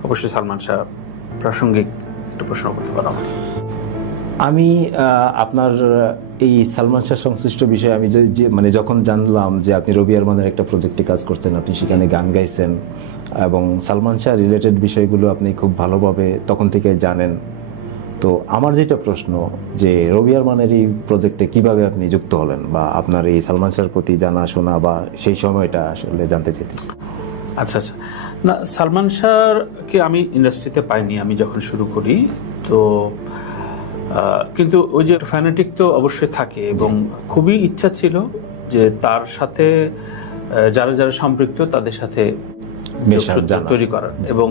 অবশ্যই সালমান শাহ প্রাসঙ্গিক একটা প্রশ্ন করতে পারো। আমি আপনার এই সালমান শাহ সংশ্লিষ্ট বিষয়ে আমি মানে যখন জানলাম যে আপনি রবি আরমানের একটা প্রজেক্টে কাজ করছেন, আপনি সেখানে গান গাইছেন, এবং সালমান শাহ রিলেটেড বিষয়গুলো আপনি খুব ভালোভাবে তখন থেকে জানেন। তো আমার যেটা প্রশ্ন, যে রবি আরমানের এই প্রজেক্টে কিভাবে আপনি যুক্ত হলেন, বা আপনার এই সালমান শাহর প্রতি জানাশোনা বা সেই সময়টা আসলে জানতে চাইতেছি। আচ্ছা, না, সালমান শাহকে আমি ইন্ডাস্ট্রিতে পাইনি আমি যখন শুরু করি। তো কিন্তু ওই যে ফ্যানাটিক তো অবশ্যই থাকে, এবং খুবই ইচ্ছা ছিল যে তার সাথে যারা সম্পৃক্ত তাদের সাথে তৈরি করার। এবং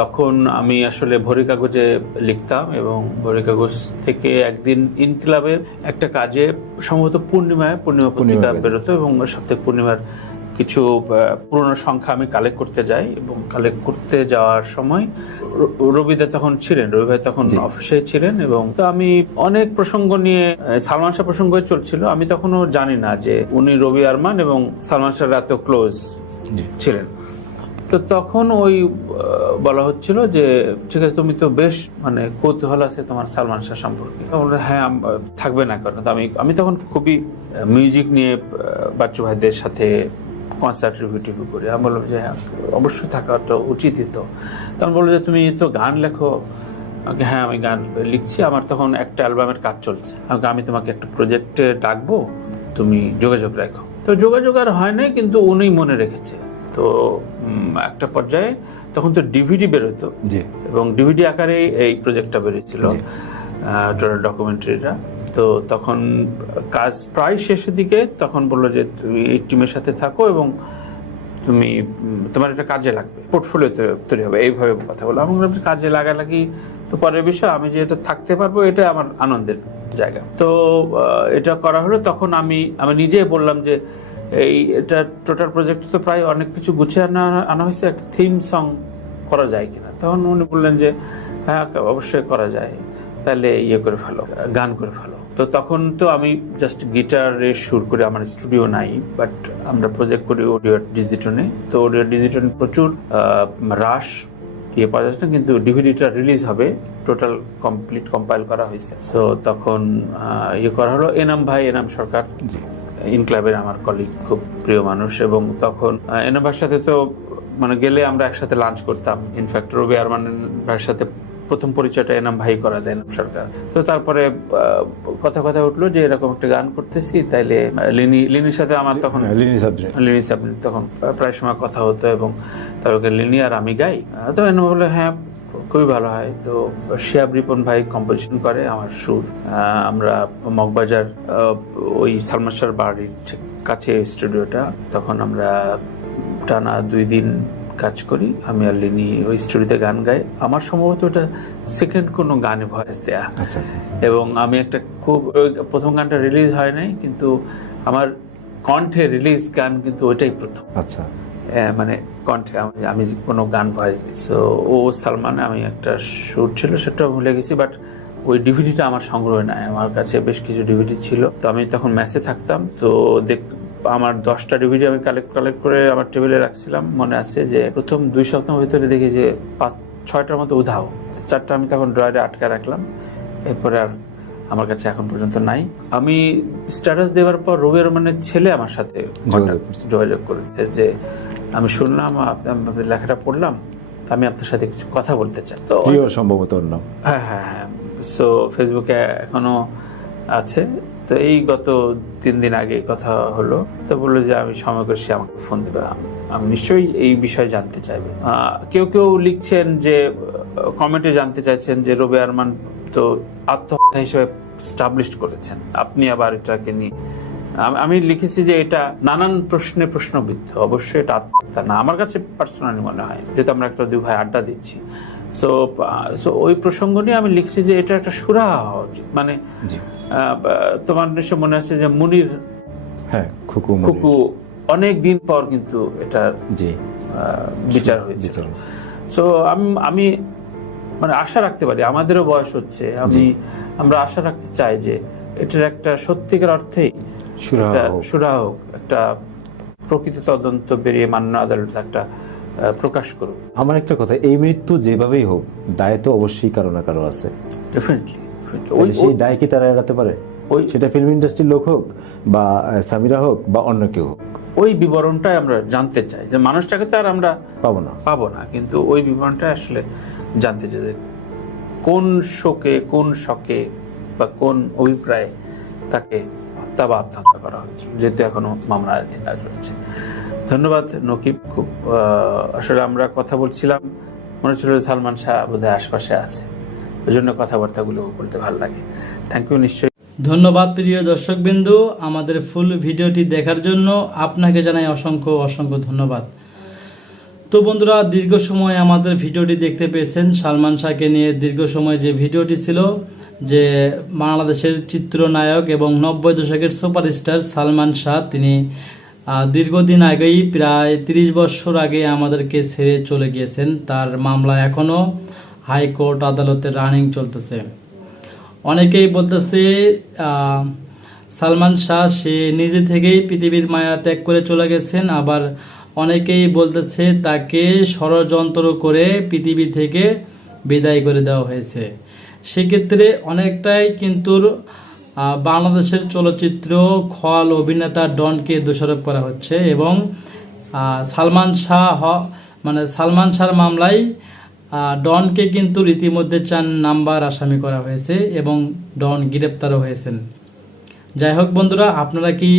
তখন আমি আসলে ভোরের কাগজে লিখতাম, এবং ভোরের কাগজ থেকে একদিন ইনকিলাবে একটা কাজে সম্ভবত পূর্ণিমা পত্রিকা বেরোতো, এবং সাপ্তাহিক পূর্ণিমার কিছু পুরনো সংখ্যা আমি কালেক্ট করতে যাই। এবং কালেক্ট করতে যাওয়ার সময় রবিদা তখন ছিলেন, রবি ভাই তখন অফিসে ছিলেন, এবং তো আমি অনেক প্রসঙ্গ নিয়ে সালমান শাহ প্রসঙ্গই চলছিল। আমি তখনও জানি না যে উনি রবি আরমান এবং সালমান শাহ এত ক্লোজ ছিলেন। তো তখন ওই বলা হচ্ছিল যে ঠিক আছে, তুমি তো বেশ মানে কৌতূহল আছে তোমার সালমান শাহ সম্পর্কে। হ্যাঁ, থাকবে না, কারণ আমি তখন খুবই মিউজিক নিয়ে বাচ্চু ভাইদের সাথে কনসার্ট রিভিউ করি। আমি বললাম যে হ্যাঁ, অবশ্যই থাকাটা উচিতই। তো তখন বললো যে তুমি তো গান লেখো। হ্যাঁ, আমি গান লিখছি, আমার তখন একটা অ্যালবামের কাজ চলছে, আমি তোমাকে একটা প্রজেক্টে ডাকবো, তুমি যোগাযোগ রাখো। তো যোগাযোগ আর হয় নাই, কিন্তু উনি মনে রেখেছে। তো একটা পর্যায়ে তখন তো ডিভিডি বেরোতো, এবং ডিভিডি আকারে এই প্রজেক্টটা বেরিয়েছিল, ডকুমেন্টারিটা। তো তখন কাজ প্রায় শেষের দিকে, তখন বললো যে তুমি এই টিমের সাথে থাকো এবং তোমার এটা কাজে লাগবে, পোর্টফোলিও তৈরি হবে, এইভাবে কথা বলো। আমি বললাম কাজে লাগালাগি তো পরের বিষয়, আমি যেহেতু থাকতে পারবো এটা আমার আনন্দের জায়গা। তো এটা করা হলো। তখন আমি নিজে বললাম যে এটা টোটাল প্রজেক্ট তো প্রায় অনেক কিছু গুছিয়ে আনা হয়েছে, একটা থিম সং করা যায় কিনা। তখন উনি বললেন যে হ্যাঁ অবশ্যই করা যায়, তাহলে করে ফেলো, গান করে ফেলো। তো তখন তো আমি জাস্ট গিটারে সুর করে, আমার স্টুডিও নাই, বাট আমরা প্রজেক্ট করি অডিও ডিজিটনে। তো অডিও ডিজিটনে প্রচুর রাশ পাওয়া যাচ্ছে না, কিন্তু ডিভিডিটা রিলিজ হবে, টোটাল কমপ্লিট কম্পাইল করা হয়েছে। তো তখন করা হলো। এনাম সরকার ইনক্লাবের আমার কলিগ, খুব প্রিয় মানুষ। এবং তখন এনাম ভাইয়ের সাথে তো মানে গেলে আমরা একসাথে লাঞ্চ করতাম। ইনফ্যাক্ট রবি আরমান ভাইয়ের সাথে প্রথম পরিচয়টা এনাম ভাই করা দেয়, এনাম সরকার। তো তারপরে কথা উঠলো যে এরকম একটা গান করতেছি, তাইলে লিনির সাথে আমার তখন লিনি সাবরিন তখন প্রায় সময় কথা হতো, এবং তারপরে লিনি আর আমি গাই। তো এনাম বললো হ্যাঁ খুবই ভালো হয়। তো শিয়াব রিপন ভাই কম্পোজিশন করে, আমার সুর। আমরা মগবাজার ওই সালমান শাহর বাড়ির কাছে স্টুডিওটা, তখন আমরা টানা 2 দিন কাজ করি, আমি আর লিনি ওই স্টুডিওতে গান গাই। আমার সম্ভবত ওটা সেকেন্ড কোনো গানে ভয়েস দেয়া, এবং আমি একটা খুব প্রথম গানটা রিলিজ হয় নাই, কিন্তু আমার কণ্ঠে রিলিজ গান কিন্তু ওইটাই প্রথম। আচ্ছা, মানে কণ্ঠে আমি কোনো গান ভয়েস দিই। সো ও সালমানে আমি একটা শুট ছিল, সেটাও ভুলে গেছি, বাট ওই ডিভিডিটা আমার সংগ্রহে নাই। আমার কাছে বেশ কিছু ডিভিডি ছিল। তো আমি তখন ম্যাচে থাকতাম, তো আমার 10টা ডিভিডি আমি কালেক্ট করে আমার টেবিলে রাখছিলাম। মনে আছে যে প্রথম 2 সপ্তাহের ভিতরে দেখি যে 5-6টার মতো উধাও, 4টা আমি তখন ড্রয়ারে আটকে রাখলাম। এরপরে আর আমার কাছে এখন পর্যন্ত নাই। আমি স্ট্যাটাস দেওয়ার পর রবি রহমানের ছেলে আমার সাথে যোগাযোগ করেছে যে আমি শুনলাম আপনাদের লেখাটা পড়লাম, আমি আপনার সাথে কিছু কথা বলতে চাই। তো সম্ভবত হ্যাঁ, সো ফেসবুকে এখনো আছে। তো এই গত 3 দিন আগে কথা হলো, তো বললো যে আমি সময় করে সে আমাকে ফোন দেবে, আমি নিশ্চয়ই এই বিষয়ে জানতে চাইবে। কেউ লিখছেন যে কমেন্টে জানতে চাইছেন যে রবি আরমান তো আত্মহত্যা হিসেবে স্টাবলিশ করেছেন, আপনি আবার এটাকে নিয়ে। আমি লিখেছি যে এটা নানান প্রশ্নে প্রশ্নবিদ্ধ, অবশ্যই এটা আত্মহত্যা না, আমার কাছে পার্সোনালি মনে হয়, যেহেতু আমরা একটা 2 ভাই আড্ডা দিচ্ছি। সো ওই প্রসঙ্গ নিয়ে আমি লিখছি যে এটা একটা সুরাহা হওয়া উচিত। মানে তোমার নিশ্চয় মনে আছে যে মুনির খুকু অনেক দিন পর কিন্তু এটা বিচার হয়েছে। সো আমি মানে আশা রাখতে পারি, আমাদেরও বয়স হচ্ছে, আমরা আশা রাখতে চাই যে এটার একটা সত্যিকার অর্থেই সুরাহা হোক, একটা প্রকৃত তদন্ত বেরিয়ে মান্য আদালত একটা প্রকাশ করুক। আমার একটা কথা, এই মৃত্যু যেভাবেই হোক, দায় তো অবশ্যই কারো না কারো আছে। ডেফিনেটলি সেই দায় কি তারা এড়াতে পারে? সেটা ফিল্ম ইন্ডাস্ট্রির লোক হোক, বা সামিরা হোক, বা অন্য কেউ হোক। ওই বিবরণটাই আমরা জানতে চাই, যে মানুষটাকে তো আর আমরা পাবো না, কিন্তু ওই বিবরণটা আসলে জানতে চাই যে কোন শোকে বা কোন অভিপ্রায়ে তাকে হত্যা বা আত্মহত্যা করা হচ্ছে, যেহেতু এখনো মামলাধীন রয়েছে। ধন্যবাদ নকিব। খুব আসলে আমরা কথা বলছিলাম, মনে হচ্ছিল সালমান শাহ বোধহয় আশপাশে আছে, ওই জন্য কথাবার্তাগুলো বলতে ভালো লাগে। Thank you. নিশ্চয়ই ধন্যবাদ প্রিয় দর্শকবৃন্দু, আমাদের ফুল ভিডিওটি দেখার জন্য আপনাকে জানাই অসংখ্য ধন্যবাদ। তো বন্ধুরা, দীর্ঘ সময় আমাদের ভিডিওটি দেখতে পেয়েছেন। সালমান শাহকে নিয়ে দীর্ঘ সময় যে ভিডিওটি ছিল, যে বাংলাদেশের চিত্রনায়ক এবং 90 দশকের সুপারস্টার সালমান শাহ, তিনি দীর্ঘদিন আগেই প্রায় 30 বছর আগে আমাদেরকে ছেড়ে চলে গিয়েছেন। তার মামলা এখনও হাইকোর্ট আদালতে রানিং চলতেছে। অনেকেই বলতেছে সালমান শাহ সে নিজে থেকেই পৃথিবীর মায়া ত্যাগ করে চলে গেছেন, আবার অনেকেই বলতেছে তাকে ষড়যন্ত্র করে পৃথিবী থেকে বিদায় করে দেওয়া হয়েছে। সেক্ষেত্রে অনেকটাই কিন্তু বাংলাদেশের চলচ্চিত্র খল অভিনেতা ডনকে দোষারোপ করা হচ্ছে, এবং সালমান শাহর মামলায় ডনকে কিন্তু রীতিমধ্যে 4 নাম্বার আসামি করা হয়েছে, এবং ডন গ্রেপ্তারও হয়েছেন। যাই হোক বন্ধুরা, আপনারা কি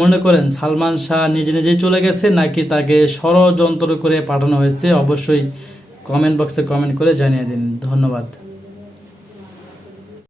মনে করেন সালমান শাহ নিজেই চলে গেছে, নাকি তাকে ষড়যন্ত্র করে পাঠানো হয়েছে? অবশ্যই কমেন্ট বক্সে কমেন্ট করে জানিয়ে দিন। ধন্যবাদ।